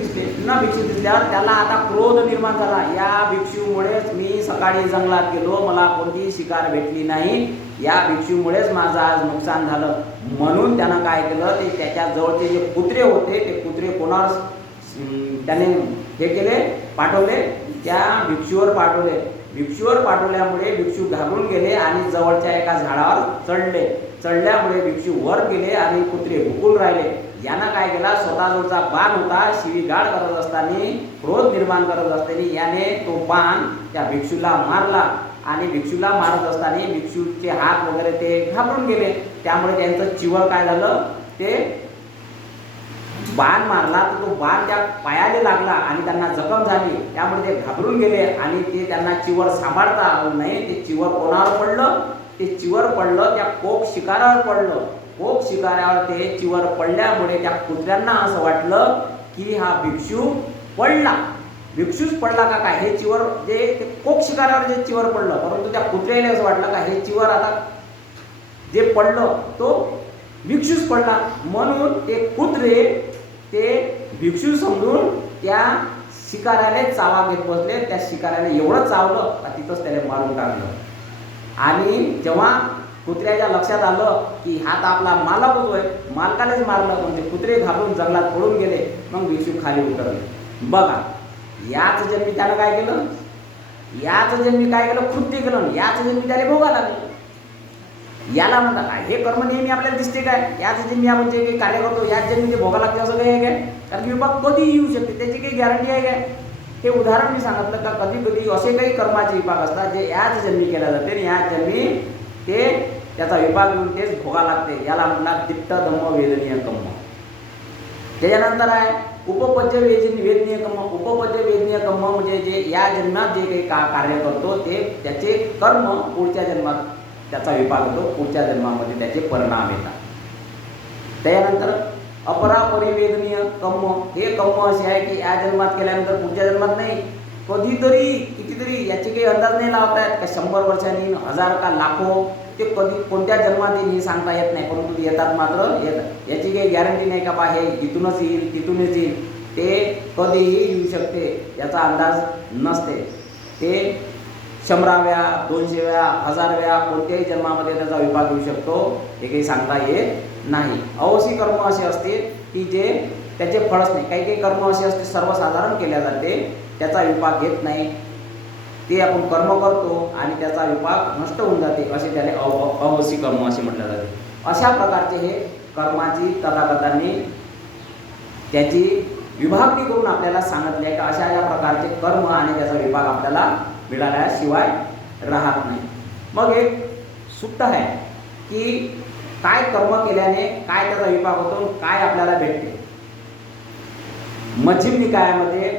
दिसल्यावर त्याला आता क्रोध निर्माण झाला. या भिक्षूमुळेच मी सकाळी जंगलात गेलो, मला कोणतीही शिकार भेटली नाही, या भिक्षूमुळेच माझं आज नुकसान झालं. म्हणून त्यानं काय केलं, ते त्याच्या जवळचे जे कुत्रे होते ते कुत्रे कोणावर त्याने हे केले, पाठवले, त्या भिक्षूवर पाठवले. भिक्षूवर पाठवल्यामुळे भिक्षू घाबरून गेले आणि जवळच्या एका झाडावर चढल्यामुळे भिक्षू वर गेले आणि कुत्रे भुकून राहिले. यानं काय केला, स्वतःजवळचा बाण होता, शिवीगाळ करत असताना, क्रोध निर्माण करत असताना याने तो बाण त्या भिक्षूला मारला आणि भिक्षूला मारत असताना भिक्षूचे हात वगैरे ते घाबरून गेले. त्यामुळे त्यांचं चिवर काय झालं, ते बाण मारला तर तो बाण त्या पायाला लागला आणि त्यांना जखम झाली. त्यामुळे ते घाबरून गेले आणि ते त्यांना चिवर सांभाळता आलं नाही. ते चिवर कोणावर पडलं? ते चिवर पडलं त्या कोक शिकारावर पडलं. कोक शिकाऱ्यावर ते चिवर पडल्यामुळे त्या कुत्र्यांना असं वाटलं की हा भिक्षू पडला. भिक्षूच पडला का काय, हे चिवर जे ते कोक शिकारावर जे चिवर पडलं, परंतु त्या कुत्र्याला असं वाटलं का हे चिवर आता जे पडलं तो भिक्षूच पडला, म्हणून ते कुत्रे ते भिक्षू समजून त्या शिकाऱ्याला चावा घेत बसले. त्या शिकाऱ्याला एवढं चावलं का तिथंच त्याला मारून टाकलं. आणि जेव्हा कुत्र्याच्या लक्षात आलं की हा तर आपला मालक होतोय, मालकालाच मारलं, म्हणजे कुत्रे घाबरून जंगलात पळून गेले. मग भिक्षू खाली उतरले. बघा, याच जन्मी त्यानं काय केलं, याच जन्मी काय केलं, कृत्य केलं, याच जन्मी त्याला भोगा लागलं. याला म्हणतात काय, हे कर्म नेहमी आपल्याला दिसते काय, याच जन्मी आपण जे काही कार्य करतो याच जन्मी ते भोगा लागते असं काही आहे काय? कारण की विभाग कधीही येऊ शकते, त्याची काही गॅरंटी आहे काय? हे उदाहरण मी सांगितलं का कधी कधी असे काही कर्माचे विभाग असतात जे याच जन्मी केल्या जाते आणि याच जन्मी ते त्याचा विभाग येऊन तेच भोगा लागते. याला म्हणतात दिट्ट धम्म वेदनीय कर्म. त्याच्यानंतर आहे उपपद्य वेदनीय कर्म. उपपद्य वेदनीय कर्म म्हणजे जे या जन्मात जे काही कार्य करतो ते त्याचे कर्म पुढच्या जन्मात त्याचा विभाग होतो, पुढच्या जन्मामध्ये त्याचे परिणाम येतात. त्यानंतर अपरापरिवेदनीय कर्म. हे कर्म असे आहे की या जन्मात केल्यानंतर पुढच्या जन्मात नाही, कधीतरी कितीतरी, याचे काही अंदाज नाही लावता येत का 100 वर्षांनी, 1000 का लाखो, ते कधी कोणत्या जन्मात येईल हे सांगता येत नाही, परंतु येतात मात्र येतात. याची काही गॅरंटी नाही का बा हे इथूनच येईल तिथूनच येईल, ते कधीही येऊ शकते, याचा अंदाज नसते. ते 100व्या 200व्या 1000व्या कोणत्याही जन्मामध्ये त्याचा विभाग येऊ शकतो, हे काही सांगता येत नाही. अवशी कर्म असे असते की जे त्याचे फळच नाही. काही काही कर्म असे असते सर्वसाधारण केल्या जाते, त्याचा विभाग घेत नाही, ते आपण कर्म करतो आणि त्याचा विभाग नष्ट होऊन जाते, असे त्याने अवशी कर्म असे म्हटले जाते. अशा प्रकारचे हे कर्माची तथागतांनी त्याची विभागणी करून आपल्याला सांगितले आहे की अशा या प्रकारचे कर्म आणि त्याचा विभाग आपल्याला मिळाल्याशिवाय राहत नाही. मग एक सूक्त आहे की काय कर्म केल्याने काय त्याचा विभाग होतो, काय आपल्याला भेटते. मध्यम निकायामध्ये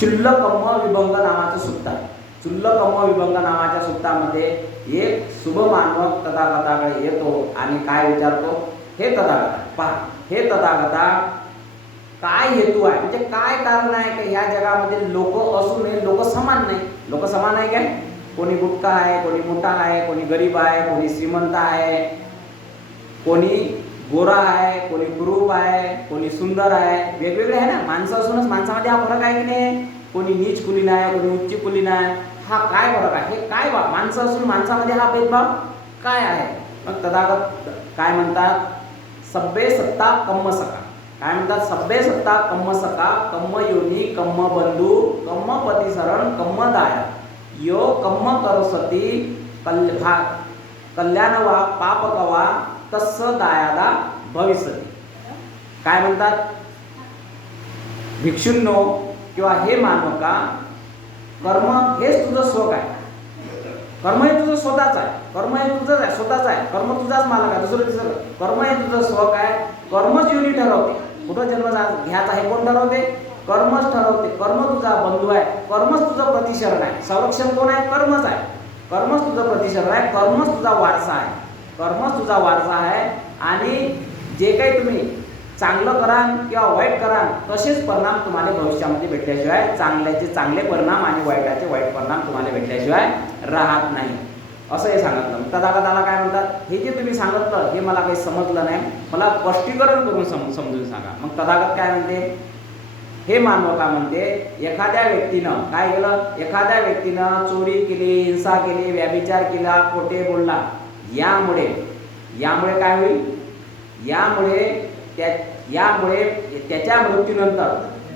चुल्लकम्म विभंग नावाचं सूक्त आहे. चुल्लकम्म विभंग नावाच्या सूक्तामध्ये एक शुभमानवक तथागताकडे येतो आणि काय विचारतो, हे तथागता पहा, हे तथागता काय हेतू आहे, म्हणजे काय कारण आहे की ह्या जगामध्ये लोक असून लोक समान नाही. लोक समान आहे काय, कोणी बुटका आहे, कोणी मोठा आहे, कोणी गरीब आहे, कोणी श्रीमंत आहे, कोणी गोरा आहे, कोणी कुरूप आहे, कोणी सुंदर आहे, वेगवेगळे आहे ना. माणसं असूनच माणसामध्ये हा फरक आहे की नाही, कोणी नीच कुलीन आहे, कोणी उच्च कुलीन आहे, हा काय फरक आहे, हे काय माणसं असून माणसामध्ये हा भेदभाव काय आहे. मग तथागत काय म्हणतात, सब्बे सत्ता कम्म सका. काय म्हणतात, सब्बे सत्ता कम्म सका, कम्म योनी, कम्म बंधू, कम्म पतिसरण, कम्म दाया, यो कम्म करसती कल्याणवा पापकवा तस्स दायादा भविष्यती. काय म्हणतात, भिक्षूंनो किंवा हे मानवका, कर्म हेच तुझं सुख आहे. कर्म हे तुझं स्वतःच आहे, कर्म हे तुझंच आहे, स्वतःच आहे, कर्म तुझाच मालक आहे, दुसरं तिसरं. कर्म हे तुझं सुख आहे, कर्मच योनी ठरवते. कुठं जन्म घ्यायचा हे कोण ठरवते, कर्मच ठरवते. कर्म तुझा बंधू आहे, कर्मच तुझं प्रतिशरण आहे. संरक्षण कोण आहे, कर्मच आहे. कर्मच तुझं प्रतिशरण आहे, कर्मच तुझा वारसा आहे, कर्मच तुझा वारसा आहे. आणि जे काही तुम्ही चांगलं कराल किंवा वाईट कराल तसेच परिणाम तुम्हाला भविष्यामध्ये भेटल्याशिवाय, चांगल्याचे चांगले परिणाम आणि वाईटाचे वाईट परिणाम तुम्हाला भेटल्याशिवाय राहत नाही, असं हे सांगितलं. तथागताला काय म्हणतात, हे जे तुम्ही सांगितलं हे मला काही समजलं नाही, मला स्पष्टीकरण करून समजून सांगा. मग तथागत काय म्हणते, हे मानव का म्हणते, एखाद्या व्यक्तीनं काय केलं, एखाद्या व्यक्तीनं चोरी केली, हिंसा केली, व्याभिचार केला, खोटे बोलला, यामुळे काय होईल, यामुळे त्याच्या मृत्यूनंतर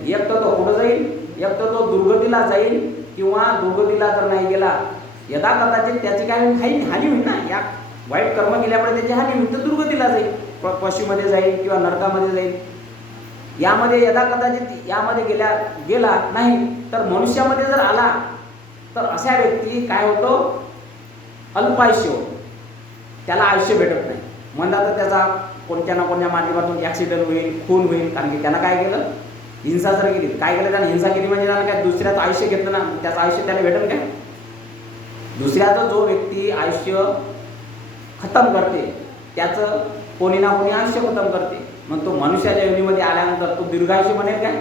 एक तर तो कुठं जाईल, एक तर तो दुर्गतीला जाईल, किंवा दुर्गतीला जर नाही गेला यदा कदाचित त्याची काय हानी होईल ना, या वाईट कर्म केल्यामुळे त्याची हानी होईल, तर दुर्गतीला जाईल, पशुमध्ये जाईल किंवा नरकामध्ये जाईल. यामध्ये यदा कदाचित यामध्ये गेला नाही तर मनुष्यामध्ये जर आला तर अशा व्यक्ती काय होतो, अल्पायुष्य होतो, त्याला आयुष्य भेटत नाही. म्हणला तर त्याचा कोणत्या ना कोणत्या माध्यमातून ॲक्सिडेंट होईल, खून होईल, कारण की त्यानं काय केलं, हिंसा जर केली. काय केलं त्यानं, हिंसा केली म्हणजे त्यानं काय दुसऱ्याचं आयुष्य घेतलं ना, त्याचं आयुष्य त्याला भेटेल काय. दुसऱ्याचं जो व्यक्ती आयुष्य खतम करते त्याचं कोणी ना कोणी आयुष्य खतम करते. मग तो मनुष्याच्या योनीमध्ये आल्यानंतर तो दीर्घायुष्य बनेल काय,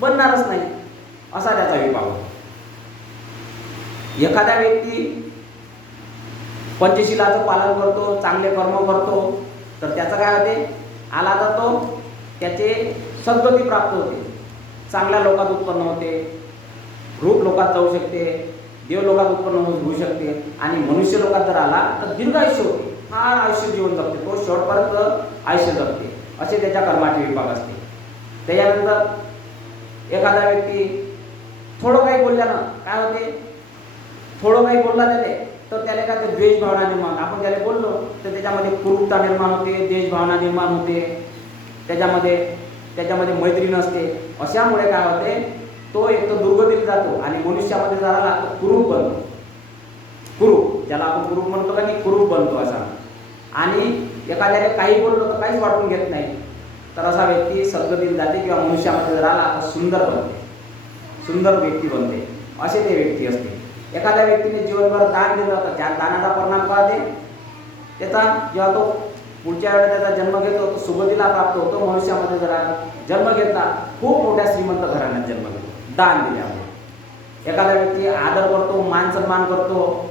बनणारच नाही, असा त्याचा विभाग होतो. एखादा व्यक्ती पंचशिलाचं पालन करतो, चांगले कर्म करतो, तर त्याचं काय होते, आला तर तो त्याचे सद्गती प्राप्त होते, चांगल्या लोकात उत्पन्न होते, रूप लोकात जाऊ शकते, देव लोकात उत्पन्न होऊ शकते, आणि मनुष्य लोकात जर आला तर दीर्घ आयुष्य होते, फार आयुष्य जीवन जगते, तो शेवटपर्यंत आयुष्य जगते, असे त्याच्या कर्माचे विभाग असते. त्याच्यानंतर एखादा व्यक्ती थोडं काही बोलल्यानं काय होते, थोडं काही बोलला त्याने तर त्याला काय ते द्वेष भावना निर्माण, आपण त्याला बोललो तर त्याच्यामध्ये क्रूरता निर्माण होते, द्वेष भावना निर्माण होते, त्याच्यामध्ये मैत्री नसते. अशामुळे काय होते, तो एक तर दुर्गतीत जातो आणि मनुष्यामध्ये जरा कुरूप बनतो, कुरूप ज्याला आपण कुरूप म्हणतो का नाही, कुरूप बनतो असा. आणि एखाद्याने काही बोललो तर काहीच वाटून घेत नाही, तर असा व्यक्ती सद्गतीत जाते किंवा मनुष्यामध्ये जर आला तर सुंदर बनते, सुंदर व्यक्ती बनते, असे ते व्यक्ती असते. एखाद्या व्यक्तीने जीवनभर दान दिलं तर त्या दानाचा परिणाम पाहते, त्याचा जेव्हा तो पुढच्या वेळेला त्याचा जन्म घेतो तो सुगतीला प्राप्त होतो. मनुष्यामध्ये जर जन्म घेतला, खूप मोठ्या श्रीमंत घराण्यात जन्म घेतो दान दिल्यामुळे. एखादा व्यक्ती आदर करतो, मान सन्मान करतो,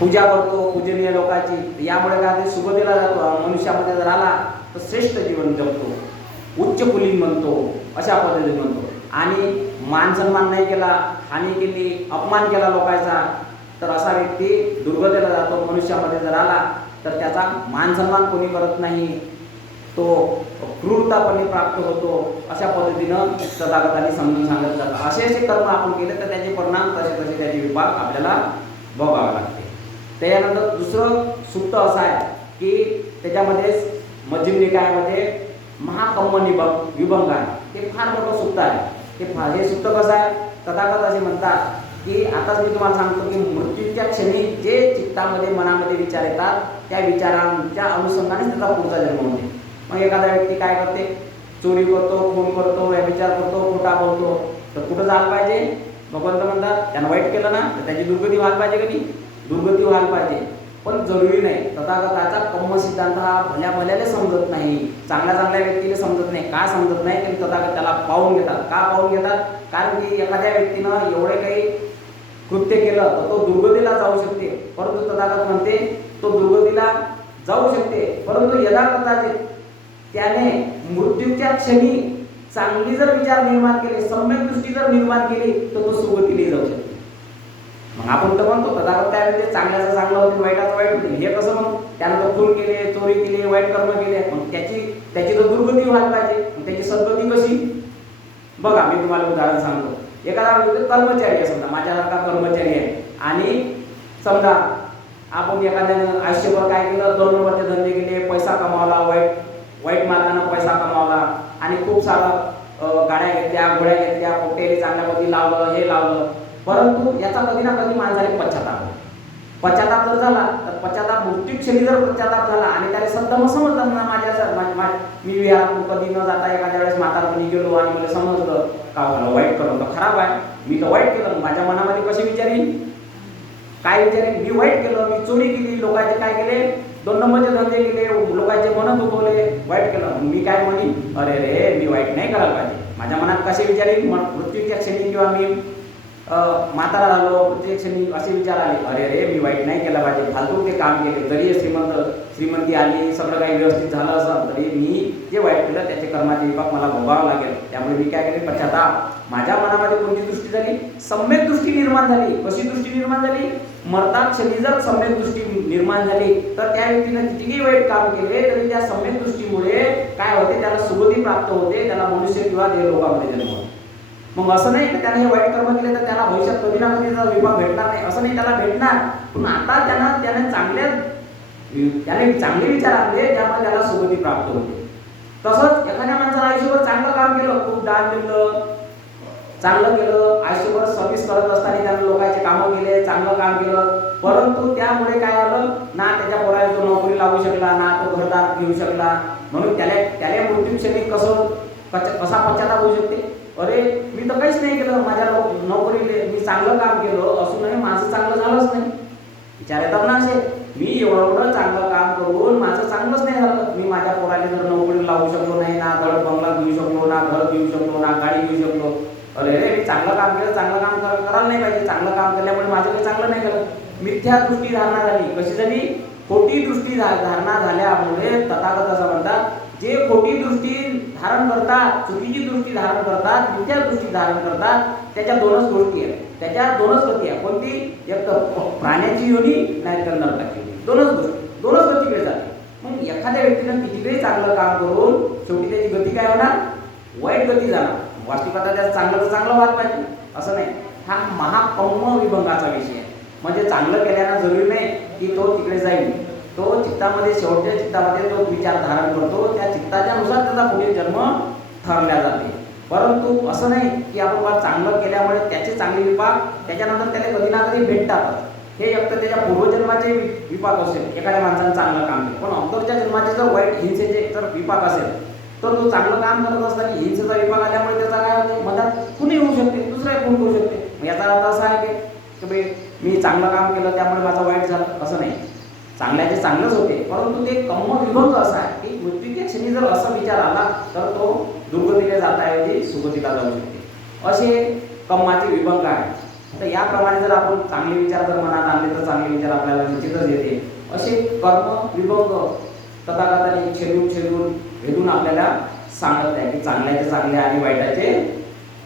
पूजा करतो पूजनीय लोकांची, यामुळे काय ते सुगतीला जातो, मनुष्यामध्ये जर आला तर श्रेष्ठ जीवन जगतो, उच्च कुलीन बनतो, अशा पद्धतीने बनतो. आणि मान सन्मान नाही केला, हानी केली, अपमान केला लोकांचा, तर असा व्यक्ती दुर्गतीला जातो. मनुष्यामध्ये जर आला तर त्याचा मान सन्मान कोणी करत नाही, तो क्रूरतापणे प्राप्त होतो. अशा पद्धतीनं तथागतांनी समजून सांगत जातं. असे असे कर्म आपण केले तर त्याचे परिणाम तसे तसे त्याचे विभाग आपल्याला भोगावे लागते. त्याच्यानंतर दुसरं सूक्त असं आहे की त्याच्यामध्ये मध्यम निकायामध्ये महाकम्म विभंग आहे, ते फार मोठं सूक्त आहे. हे सूक्त कसं आहे, तथागत असे म्हणतात की आताच मी तुम्हाला सांगतो की मृत्यूच्या क्षणी जे चित्तामध्ये मनामध्ये विचार येतात त्या विचारांच्या अनुषंगाने त्याचा पुढचा जन्म होते. मग एखादा व्यक्ती काय करते, चोरी करतो, खून करतो, व्यभिचार करतो, खोटा बोलतो, तर कुठं जायला पाहिजे, भगवंत म्हणतात त्यानं वाईट केलं ना तर त्याची दुर्गती व्हायला पाहिजे, कधी दुर्गती व्हायला पाहिजे. पण जरुरी नाही, तथागताचा कम्म सिद्धांत हा भल्या भल्याला समजत नाही, चांगल्या चांगल्या व्यक्तीला समजत नाही. का समजत नाही, तरी तथागत त्याला पाहून घेतात. का पाहून घेतात, कारण की एखाद्या व्यक्तीनं एवढे काही कृत्य केलं तर तो दुर्गतीला जाऊ शकते, परंतु तथागत म्हणते तो दुर्गतीला जाऊ शकते, परंतु यथार्थाचे त्याने मृत्यूच्या क्षणी चांगली जर विचार निर्माण केले, सम्यक दृष्टी जर निर्माण केली तर तो सुगतीला जाऊ शकते. मग आपण तर म्हणतो तथागत काय म्हणते, चांगल्याचं चांगलं होते, वाईटाचं वाईट होते. हे कसं मग, त्यानंतर खून केले, चोरी केली, वाईट कर्म केले, मग त्याची तर दुर्गती व्हायला पाहिजे, त्याची सद्गती कशी. बघा मी तुम्हाला उदाहरण सांगतो. एखादा कर्मचारी आहे, समजा माझ्यासारखा कर्मचारी आहे, आणि समजा आपण एखाद्यानं आयुष्यभर काय केलं, 2 नंबरचे धंदे केले, पैसा कमावला, वाईट मार्गाने पैसा कमावला, आणि खूप सारं गाड्या घेतल्या, घोड्या घेतल्या, पोटेली चांगल्या पद्धती लावलं, हे लावलं, परंतु याचा कधी ना कधी माणसाला पश्चाताप जर झाला तर पश्चाताप मृत्यूक्षणी जर पश्चाताप झाला आणि त्याला सद्धम समजलं ना, मी विहारात कधी न जाता एखाद्या वेळेस म्हातारपणी गेलो आणि मला समजलं का मला वाईट करून तर खराब आहे, मी तर वाईट केलं, माझ्या मनामध्ये कशी विचार येईल, काय विचार येईल, मी वाईट केलं, मी चोरी केली, लोकांचे काय केले, 2 नंबरचे धंदे केले, लोकांचे मन दुखवले, वाईट केलं, मी काय म्हणेन, अरे रे मी वाईट नाही करायला पाहिजे. माझ्या मनात कसे विचार येईल, मृत्यूच्या क्षणी किंवा मी म्हातारा झालो प्रत्येक क्षणी असे विचार आले, अरे रे मी वाईट नाही केला पाहिजे, फालतू ते काम केले, जरी श्रीमंती आली, सगळं काही व्यवस्थित झालं असं तरी मी जे वाईट केलं त्याचे कर्माचे विपाक मला भोगावं लागेल. त्यामुळे मी काय केले, पश्चाताप. माझ्या मनामध्ये कोणती दृष्टी झाली, सम्यक दृष्टी निर्माण झाली. कशी दृष्टी निर्माण झाली, मरता क्षणी जर सम्यक दृष्टी निर्माण झाली तर त्या व्यक्तीनं कितीही वाईट काम केले तरी त्या सम्यक दृष्टीमुळे काय होते, त्याला सुगती प्राप्त होते, त्याला मनुष्य किंवा देव लोकांमध्ये जन्म होतो. मग असं नाही की त्याने हे वाईट कर्म केले तर त्याला भविष्यात कधी ना कधी विभाग भेटणार नाही, असं नाही, त्याला भेटणार. पण आता त्याने चांगले विचार आणले ज्यामुळे त्याला सुगती प्राप्त होते. तसंच एखाद्या माणसाला आयुष्यभर चांगलं काम केलं, खूप दान दिलं, चांगलं केलं, आयुष्यभर सर्व्हिस करत असताना त्यानं लोकांचे कामं केले, चांगलं काम केलं, परंतु त्यामुळे काय झालं ना, त्याच्या पोराला तो नोकरी लागू शकला ना, तो घरदार घेऊ शकला. म्हणून त्याला मृत्यूक्षणी कसा पश्चाताप होऊ शकते, अरे मी तर काहीच नाही केलं, माझ्या नोकरीले मी चांगलं काम केलं असूनही माझं चांगलं झालंच नाही. विचार येतात ना असे, मी एवढं चांगलं काम करून माझं चांगलंच नाही झालं, मी माझ्या पोराला जर नोकरी लावू शकलो नाही, ना घर बंगला घेऊ शकलो, ना घर घेऊ शकतो ना गाडी घेऊ शकतो. अरे रे मी चांगलं काम केलं, चांगलं काम करायला नाही पाहिजे, चांगलं काम केल्यामुळे माझं काही चांगलं नाही केलं. मिथ्या दृष्टी धारणा झाली. कशी झाली? खोटी दृष्टी धारणा झाल्यामुळे तथागत असं म्हणतात, जे खोटी दृष्टी धारण करतात, चुकीची दृष्टी धारण करतात, मिथ्या दृष्टी धारण करतात, त्याच्या दोनच गोष्टी आहेत, त्याच्या दोनच गती आहे. कोणती? एक तर प्राण्याची योनी, नाही तर नरकाची योनी. दोनच गोष्टी, दोनच गती वेळ जाते. मग एखाद्या व्यक्तीनं कितीतरी चांगलं काम करून शेवटी त्याची गती काय होणार? वाईट गती जाणार. वास्तविकता त्याचं चांगलं तर चांगलं व्हायला पाहिजे असं नाही. हा महाकम्म विभंगाचा विषय आहे. म्हणजे चांगलं केल्यानं जरुरी नाही की तो तिकडे जाईल. तो चित्तामध्ये, शेवटच्या चित्तामध्ये तो विचार धारण करतो, त्या चित्ताच्या नुसार त्याचा पुढील जन्म ठरल्या जाते. परंतु असं नाही की आपण फार चांगलं केल्यामुळे त्याचे चांगले विपाक त्याच्यानंतर त्याला कधी ना कधी भेटतातच. हे एक तर त्याच्या पूर्वजन्माचे विपाक असेल, एखाद्या माणसानं चांगलं काम केलं, पण अगोदरच्या जन्माचे जर वाईट हिंसेचे जर विपाक असेल तर तो चांगलं काम करत असताना हिंसेचा विपाक आल्यामुळे त्याचा काय होते? मधात कुणी होऊ शकते, दुसरा कोण करू शकते. याचा अर्थ असा आहे की भाई मी चांगलं काम केलं त्यामुळे माझं वाईट झालं असं नाही. चांगल्याचे चांगलंच होते, परंतु ते कम्म विभंग असा आहे की मृत्यूच्या क्षणी जर असा विचार आला तर तो दुर्गतीला जाताऐवजी सुगतीला जाऊ शकते. असे कम्माचे विभंग आहे. तर याप्रमाणे जर आपण चांगले विचार जर मनात आणले तर चांगले विचार आपल्याला निश्चितच येते. असे कर्म विभंग तथागताने छेदून भेदून आपल्याला सांगत आहे की चांगल्याचे चांगले आणि वाईटाचे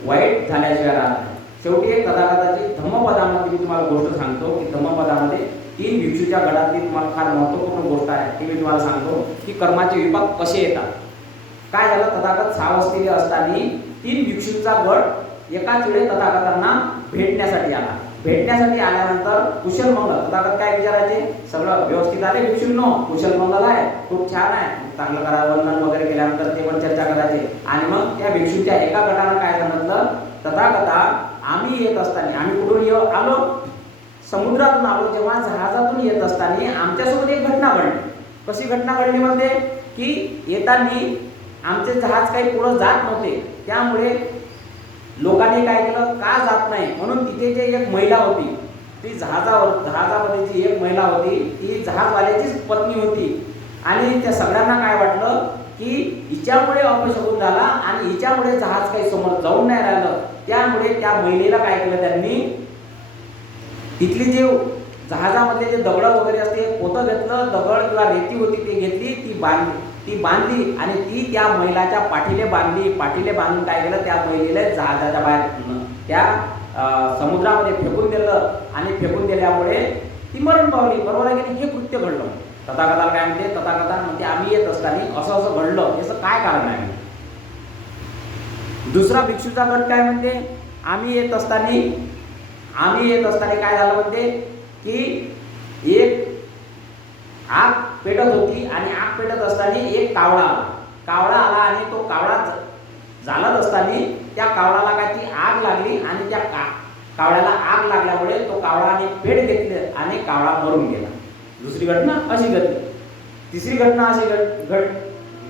वाईट झाल्याशिवाय राहत नाही. शेवटी एक तथागताची धम्मपदामध्ये मी तुम्हाला गोष्ट सांगतो की धम्मपदामध्ये 3 भिक्षूच्या गटातली तुम्हाला फार महत्त्वपूर्ण गोष्ट आहे ती मी तुम्हाला सांगतो की कर्माचे विपाक कसे येतात. काय झालं? तथागत 6 वस्तीले असताना 3 भिक्षूंचा गट एकाच वेळी तथागतांना भेटण्यासाठी आला. भेटण्यासाठी आल्यानंतर कुशल मंगल, तथागत काय विचारायचे? सगळं व्यवस्थित आले भिक्षूंनो? कुशल मंगल आहे, खूप छान आहे, चांगलं करा. वंदन वगैरे केल्यानंतर ते पण चर्चा करायचे. आणि मग त्या भिक्षूंच्या एका गटानं काय सांगितलं? तथागता आम्ही येत असताना, आम्ही कुठून आलो? समुद्रातून आलो. जेव्हा जहाजातून येत असताना आमच्यासोबत एक घटना घडली. कशी घटना घडली? म्हणजे की येताना आमचे जहाज काही पुढं जात नव्हते, त्यामुळे लोकांनी काय केलं? का जात नाही म्हणून तिथे जे एक महिला होती, ती जहाजामध्ये जी एक महिला होती ती जहाजवाल्याचीच पत्नी होती. आणि त्या सगळ्यांना काय वाटलं की हिच्यामुळे अपशकुन झाला आणि हिच्यामुळे जहाज काही समोर जाऊन नाही राहिलं. त्यामुळे त्या महिलेला काय केलं? त्यांनी तिथली जे जहाजामधले जे दगड वगैरे असते पोतं घेतलं, दगड किंवा रेती होती ते घेतली, ती बांधली आणि ती त्या महिलाच्या पाठीले बांधली. पाठीले बांधून काय केलं? त्या महिलेला जहाजाच्या बाहेर त्या समुद्रामध्ये फेकून दिलं आणि फेकून दिल्यामुळे ती मरण पावली. बरोबर आहे की हे कृत्य घडलं. तथागताला काय म्हणते? तथागता म्हणते आम्ही येत असताना असं असं घडलं, याचं काय कारण आहे? दुसरा भिक्षूचा गट काय म्हणते? आम्ही येत असताना काय झालं म्हणते की एक आग पेटत होती आणि आग पेटत असताना एक कावळा आला आणि तो कावळा जाळत असताना त्या कावळाला काय ती आग लागली आणि त्या कावळ्याला आग लागल्यामुळे तो कावळाने पेट घेतले आणि कावळा मरून गेला. दुसरी घटना अशी घडली. तिसरी घटना अशी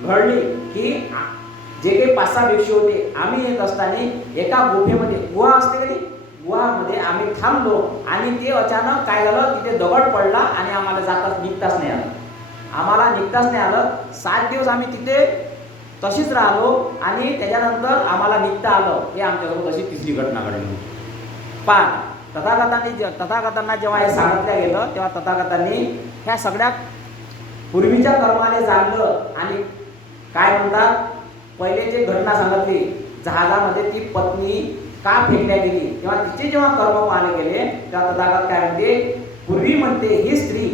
घडली की जे काही 5-6 भिक्षू होते, आम्ही येत असताना एका गुफेमध्ये, गुहा असते कधी, गुहामध्ये आम्ही थांबलो आणि ते अचानक काय झालं? तिथे दगड पडला आणि आम्हाला निघताच नाही आलं. 7 दिवस आम्ही तिथे तशीच राहिलो आणि त्याच्यानंतर आम्हाला निघता आलं. हे आमच्यासोबत अशी तिसरी घटना घडली. पण तथागतांना जेव्हा हे सांगितलं गेलं तेव्हा तथागतांनी ह्या सगळ्या पूर्वीच्या कर्माने जाणलं आणि काय म्हणतात? पहिले जे घटना सांगितली, जहाजामध्ये ती पत्नी का फेकल्या गेली तेव्हा तिचे जेव्हा कर्म पाहले गेले तेव्हा तथागत काय म्हणते? पूर्वी म्हणते ही स्त्री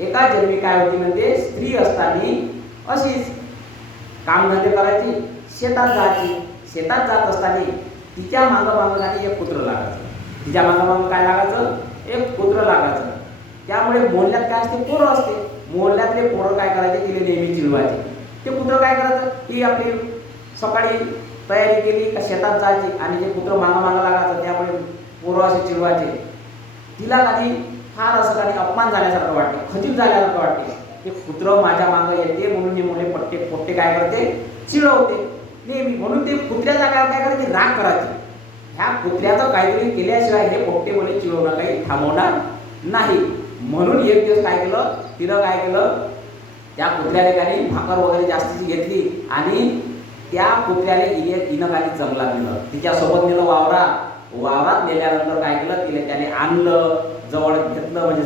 एका जन्मी काय होती म्हणते? स्त्री असताना अशीच कामधंदे करायची, शेतात जात असताना तिच्या मागं एक कुत्रं लागायचं. तिच्या मागं काय लागायचं? एक कुत्रं लागायचं. त्यामुळे मोहल्ल्यात काय असते? पोरं असते. मोहल्ल्यातले पोरं काय करायचे? तिला नेहमी चिडवायचे. ते कुत्रं काय करायचं? ही आपली सकाळी तयारी केली का शेतात जायची आणि जे कुत्रं मागं लागायचं, त्यामुळे पोरं असे चिडवायचे. तिला कधी फार असं कधी अपमान झाल्यासारखं वाटते, खजील झाल्यासारखं वाटते. ते कुत्रं माझ्या मागं येते म्हणून हे मुले पोट्टे काय करते? चिडवते नेहमी. म्हणून ते कुत्र्याचा काय करायचे? राग करायचे. ह्या कुत्र्याचं काहीतरी केल्याशिवाय हे पोट्टे मुले चिडवणं काही थांबवणार नाही. म्हणून एक दिवस काय केलं? तिनं काय केलं? त्या कुत्र्या ठिकाणी भाकर वगैरे जास्तीची घेतली आणि त्या कुत्र्याला हिनं खाली जंगलात नेलं, तिच्यासोबत नेलं वावरात नेल्यानंतर काय केलं, तिला त्याने आणलं, जवळ घेतलं, म्हणजे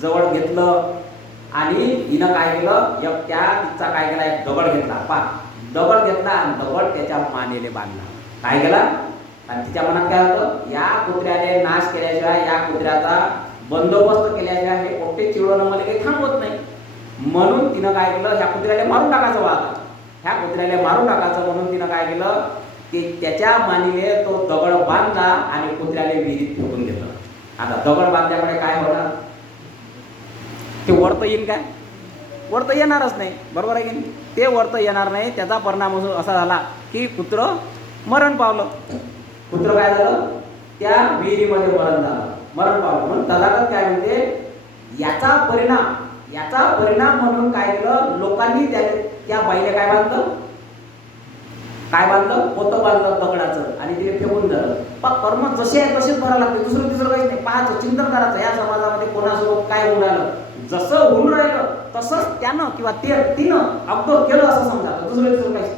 जवळ घेतलं आणि हिनं काय केलं, तिचा काय केला, एक दगड घेतला, दगड घेतला आणि दगड त्याच्या मानेले बांधला. काय केला, आणि तिच्या मनात काय होतं, या कुत्र्याने नाश केल्याशिवाय, या कुत्र्याचा बंदोबस्त केल्याशिवाय हे पोट्टे चिडवणं मला काही थांबवत नाही. म्हणून तिनं काय केलं, ह्या कुत्र्याला मारून टाकायचं म्हणून तिनं काय केलं, ते त्याच्या मानेले तो दगड बांधला आणि कुत्र्याला विहिरीत फेकून दिलं. आता दगड बांधल्यामुळे काय होणार, ते वरतं येईल काय, वरतं येणारच नाही, बरोबर आहे की नाही, ते वरतं येणार नाही. त्याचा परिणाम असा झाला की कुत्रं मरण पावलं. कुत्रं काय झालं, त्या विहिरीमध्ये मरण पावलं. म्हणून तथागत काय म्हणते, याचा परिणाम म्हणून काय केलं, लोकांनी त्या बाईला काय बांधलं, पोतं बांधलं दगडाचं आणि तिथे फेकून दिलं. कर्म जसे आहे तसेच भरावं लागते, दुसरं तिसरं काहीच नाही. पाहायचं, चिंतन करायचं, या समाजामध्ये कोणासोबत काय होऊन राहिलं, जसं होऊन राहिलं तसंच त्यानं किंवा तिनं अगोदर केलं असं समजायचं, दुसरं तिसरं काहीच.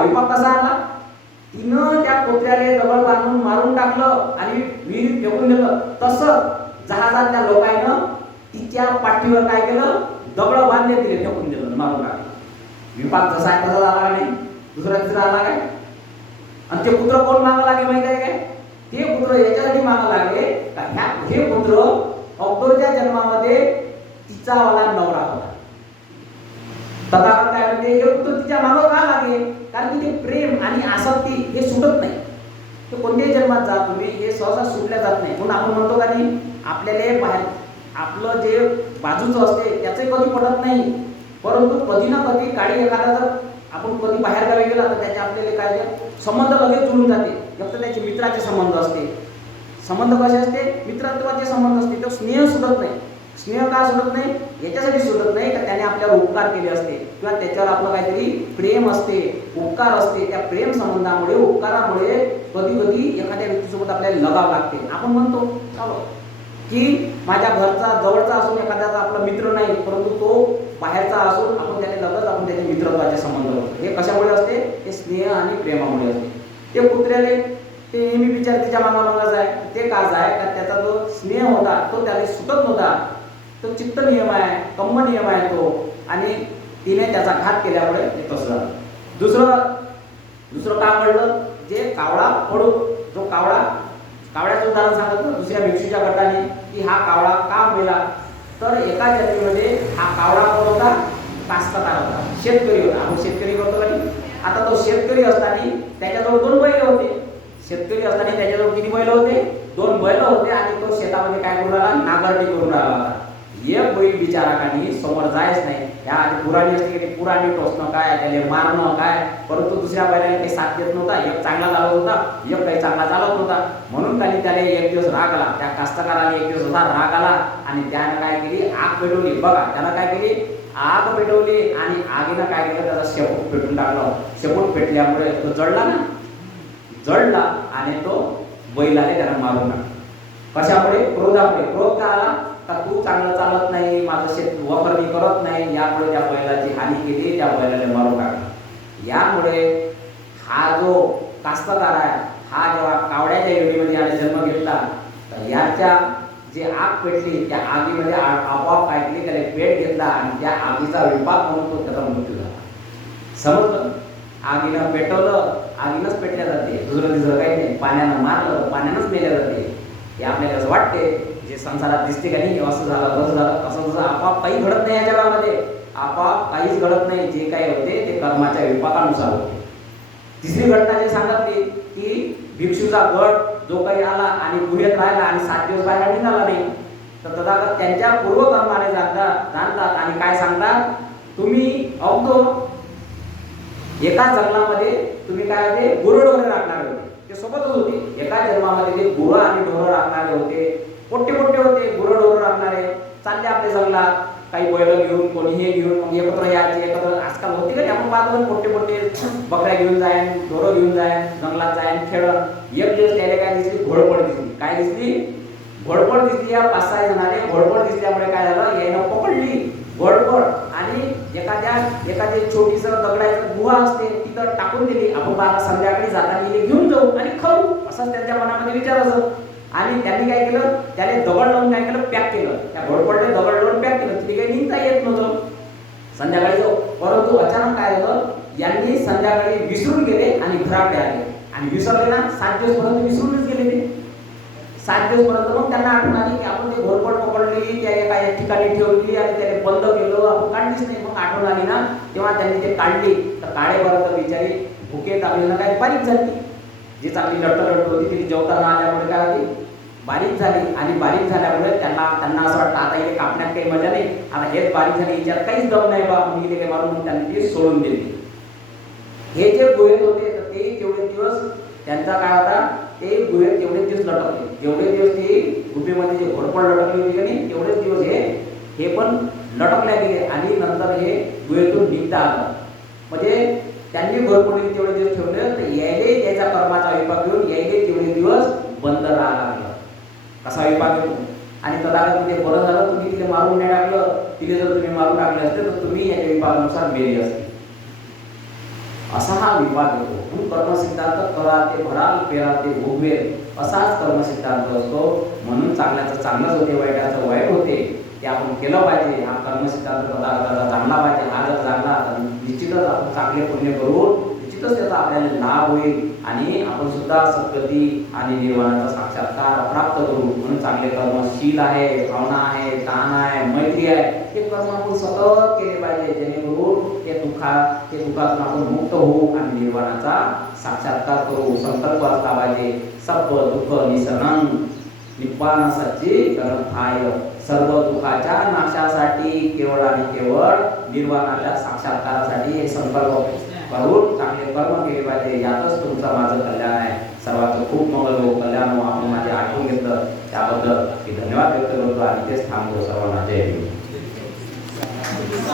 विपाक कसा आला, तिनं त्या कुत्र्याला दगड बांधून मारून टाकलं आणि विहिरीत फेकून दिलं. तसं जहाजातल्या लोकांना तिच्या पाठीवर काय केलं, दगड बांधले, तिने फेकून दिलं, मारून टाकलं. विपाक जसा आहे तसा झाला नाही, दुसरा तिसरा आला काय. आणि ते कुत्र कोण मागा लागे माहिती आहे काय, ते कुत्र याच्यासाठी मागा लागे का हे कुत्र अकबरच्या जन्मामध्ये तिचा वाला नवरा होता. तथागत काय म्हणते, हे कुत्र तिच्या मागं का लागे, कारण की ते प्रेम आणि आसक्ती हे सुटत नाही. ते कोणत्याही जन्मात जा तुम्ही, हे सहसा सुटल्या जात नाही. म्हणून आपण म्हणतो का नाही, आपल्याला बाहेर आपलं जे बाजूचं असते त्याचंही कधी पडत नाही, परंतु कधी ना कधी काळी एखादा जर आपण कधी बाहेर गावी गेला तर त्याचे आपल्याला काय संबंध लगेच जुळून जाते. फक्त त्याचे मित्राचे संबंध असते, संबंध कसे असते, मित्रत्वाचे संबंध असते. तो स्नेह सुटत नाही. स्नेह का सुटत नाही, याच्यासाठी सुटत नाही का त्याने आपल्यावर उपकार केले असते किंवा त्याच्यावर आपलं काहीतरी प्रेम असते, उपकार असते. त्या प्रेम संबंधामुळे, उपकारामुळे कधी कधी एखाद्या व्यक्तीसोबत आपल्याला लगाव लागते. आपण म्हणतो की माझ्या घरचा जवळचा असून एखाद्याचा आपला मित्र नाही, परंतु तो बाहेरचा असून आपण त्याने लगत आपण त्याचे मित्रत्वाचे संबंध होतो. हे कशामुळे असते, हे स्नेह आणि प्रेमामुळे असते. ते कुत्र्याले ते नेहमी विचार तिच्या मागामागच आहे, ते का आहे का त्याचा जो स्नेह होता तो त्याला सुटत नव्हता. तो चित्त नियम आहे, कम्म नियम आहे तो, आणि तिने त्याचा घात केल्यामुळे ते तसं झालं. दुसरं काय घडलं, जे कावळा पडू, जो कावळ्याचं उदाहरण सांगितलं दुसऱ्या भिक्षूच्या गटाने की हा कावळा का मेला, तर एका जन्मीमध्ये हा कावळा कोण होता, कास्तकार होता, शेतकरी होता. आपण शेतकरी करतो का नाही. आता तो शेतकरी असताना त्याच्याजवळ 2 बैल होते. शेतकरी असताना त्याच्याजवळ किती बैल होते, 2 बैल होते. आणि तो शेतामध्ये काय करून राहिला, नांगरणी करून राहिला होता. एक बैल बिचारा काही समोर जायच नाही. या आधी पुराणी असते की पुराणी टोचणं काय, त्याला मारणं काय, परंतु दुसऱ्या बैलाला काही साथ देत नव्हता. एक चांगला चालत होता, एक काही चांगला चालत नव्हता. म्हणून त्यांनी त्याला एक दिवस राग आला, त्या कास्तकाराला एक दिवस असा राग आला आणि त्यानं काय केली, आग पेटवली. बघा त्यानं काय केली, आग पेटवली आणि आगीनं काय केलं, त्याचा शेपूट पेटून टाकलं. शेपूट पेटल्यामुळे तो जळला आणि तो बैलाने त्यानं मारून टाकला. कशामुळे, क्रोधामुळे. क्रोध का आला, का तू चांगलं चालत नाही, माझं शेत वखरणी करत नाही, यामुळे त्या बैलाची हानी केली, त्या बैलाने मारून टाकलं. यामुळे हा जो कास्तकार आहे, हा जेव्हा कावड्याच्या योनीमध्ये याने जन्म घेतला, तर याच्या जे आग पेटली त्या आगीमध्ये आपोआप काय केली, त्याने पेट घेतला आणि त्या आगीचा विपाक म्हणून तो त्याचा मृत्यू झाला. समजलं, आगीनं पेटवलं, आगीनंच पेटल्या जाते, दुसरं काही नाही. पाण्यानं मारलं, पाण्यानंच मेल्या जाते. हे आपल्याला असं वाटते, जे संसारात दिसते का नाही, असं झालं तसं झालं, असं तसं आपोआप काही घडत नाही. या जगामध्ये आपोआप काहीच घडत नाही. जे काही होते ते कर्माच्या विपाकानुसार होते. तिसरी घटना जे सांगितली की भिक्षूचा गट जो काही आला आणि गुहेत राहिला आणि 7 दिवस बाहेर निघाला नाही, तर तथागत त्यांच्या पूर्वकर्माने जाणतात आणि काय सांगतात, तुम्ही अवतो एका जन्मामध्ये तुम्ही काय होते, गुरढोरे राखणारे होते. ते सोबतच होते. एका जन्मामध्ये ते गुरं आणि ढोरं राखणारे होते. मोठे होते गुरढोरं राखणारे. चालले आपल्या जंगलात, काही बैल घेऊन, कोणी हे घेऊन, मग एकत्र यायचे. एकत्र आजकाल होते का आपण पाहतो, मोठे बकऱ्या घेऊन जाय, ढोरं घेऊन जाय, जंगलात जाय, खेळत. एक दिवस त्याला काय दिसली, घोडपड दिसली. काय दिसली, घोडपड दिसली. या 5-6 जणांनी घोडपड दिसल्यामुळे काय झालं, यानं पकडली घोडपड आणि एखादी छोटीसं दगडाचं गुहा असते तिथं टाकून दिली, आपण बारा संध्याकाळी जाताना इथे घेऊन जाऊ आणि खाऊ, असं त्यांच्या मनामध्ये विचार असत. आणि त्यांनी काय केलं, त्याने दगड लावून काय केलं, पॅक केलं. त्या घोडपडले दगड लावून पॅक केलं, तिथे काही निघता येत नव्हतं संध्याकाळी जाऊ. परंतु अचानक काय होतं, यांनी संध्याकाळी विसरून गेले आणि घराकडे आले. आणि विसरले ना, 7 दिवसपर्यंत विसरूनच गेले ते. 7 दिवसपर्यंत मग त्यांना आठवण आली की आपण ते घोरपड पकडलेली त्या एका ठिकाणी ठेवली आणि त्याने बंद केलं, आपण काढलीच नाही. मग आठवण आली ना, तेव्हा त्यांनी ते काढली. तर काळेपर्यंत बिचारी भुके लागलेलं काय बारीक झाली. जी चांगली लट्ट होती ती जेवताना आल्यामुळे काय होती, बारीक झाली. आणि बारीक झाल्यामुळे त्यांना असं वाटतं आता इथे कापण्यात काही मजा नाही, आता हेच बारीक झाली, हिच्यात काहीच दम नाही बा, मग इथे मारून त्यांनी ती सोडून दिली. हे जे गुहेत होते तर ते तेवढे दिवस त्यांचा काय होता, ते गुहेत तेवढे दिवस लटकले. जेवढे दिवस ती गुफेमध्ये जे घोडपड लटकली होती की तेवढेच दिवस हे पण लटकल्या गेले. आणि नंतर हे गुहेतून निघता आलं. म्हणजे त्यांनी घोरपडीने तेवढे दिवस ठेवले, तर यायले त्याच्या कर्माचा विपाक घेऊन यायले तेवढे दिवस बंद राहायला लागलं. कसा विपाक येतो. आणि तथागत तिथे बरं झालं, तुम्ही तिथे मारून नाही टाकलं. तिथे जर तुम्ही मारून टाकले असते तर तुम्ही याच्या विपाकानुसार मेले असते. असा हा विपाक येतो. म्हणून कर्मसिद्धांत करा ते भराल, पेरा ते भोगवेल, असाच कर्मसिद्धांत असतो. म्हणून चांगल्याचं चांगलंच होते, वाईटाचं वाईट होते. ते आपण केलं पाहिजे. हा कर्मसिद्धांत पदार्थाचा चांगला पाहिजे. हा जर चांगला निश्चितच आपण चांगले पुण्य करून निश्चितच त्याचा आपल्याला लाभ होईल आणि आपण सुद्धा सद्गती आणि निर्वाणाचा साक्षात्कार प्राप्त करू. म्हणून चांगले कर्मशील आहे, भावना आहे, दान आहे, मैत्री आहे, हे कर्म आपण सतत केले पाहिजे, जेणेकरून ते दुःखातून आपण मुक्त होऊ आणि निर्वाणाचा साक्षात्कार करू. संकल्प असला पाहिजे, सब दुःख निसरण निप्पान सच्ची ग्रंथाय, सर्व दुःखाच्या नाशासाठी केवळ आणि केवळ निर्वाणाच्या साक्षात्कारासाठी हे संकल्प करून चांगले कर्म केले पाहिजे. यातच तुमचं माझं कल्याण आहे. सर्वांचं खूप मंगल हो, कल्याण हो. आपण माझे आठवून घेतलं त्याबद्दल मी धन्यवाद व्यक्त करतो आणि तेच थांबतो. सर्वांना जय हिंद.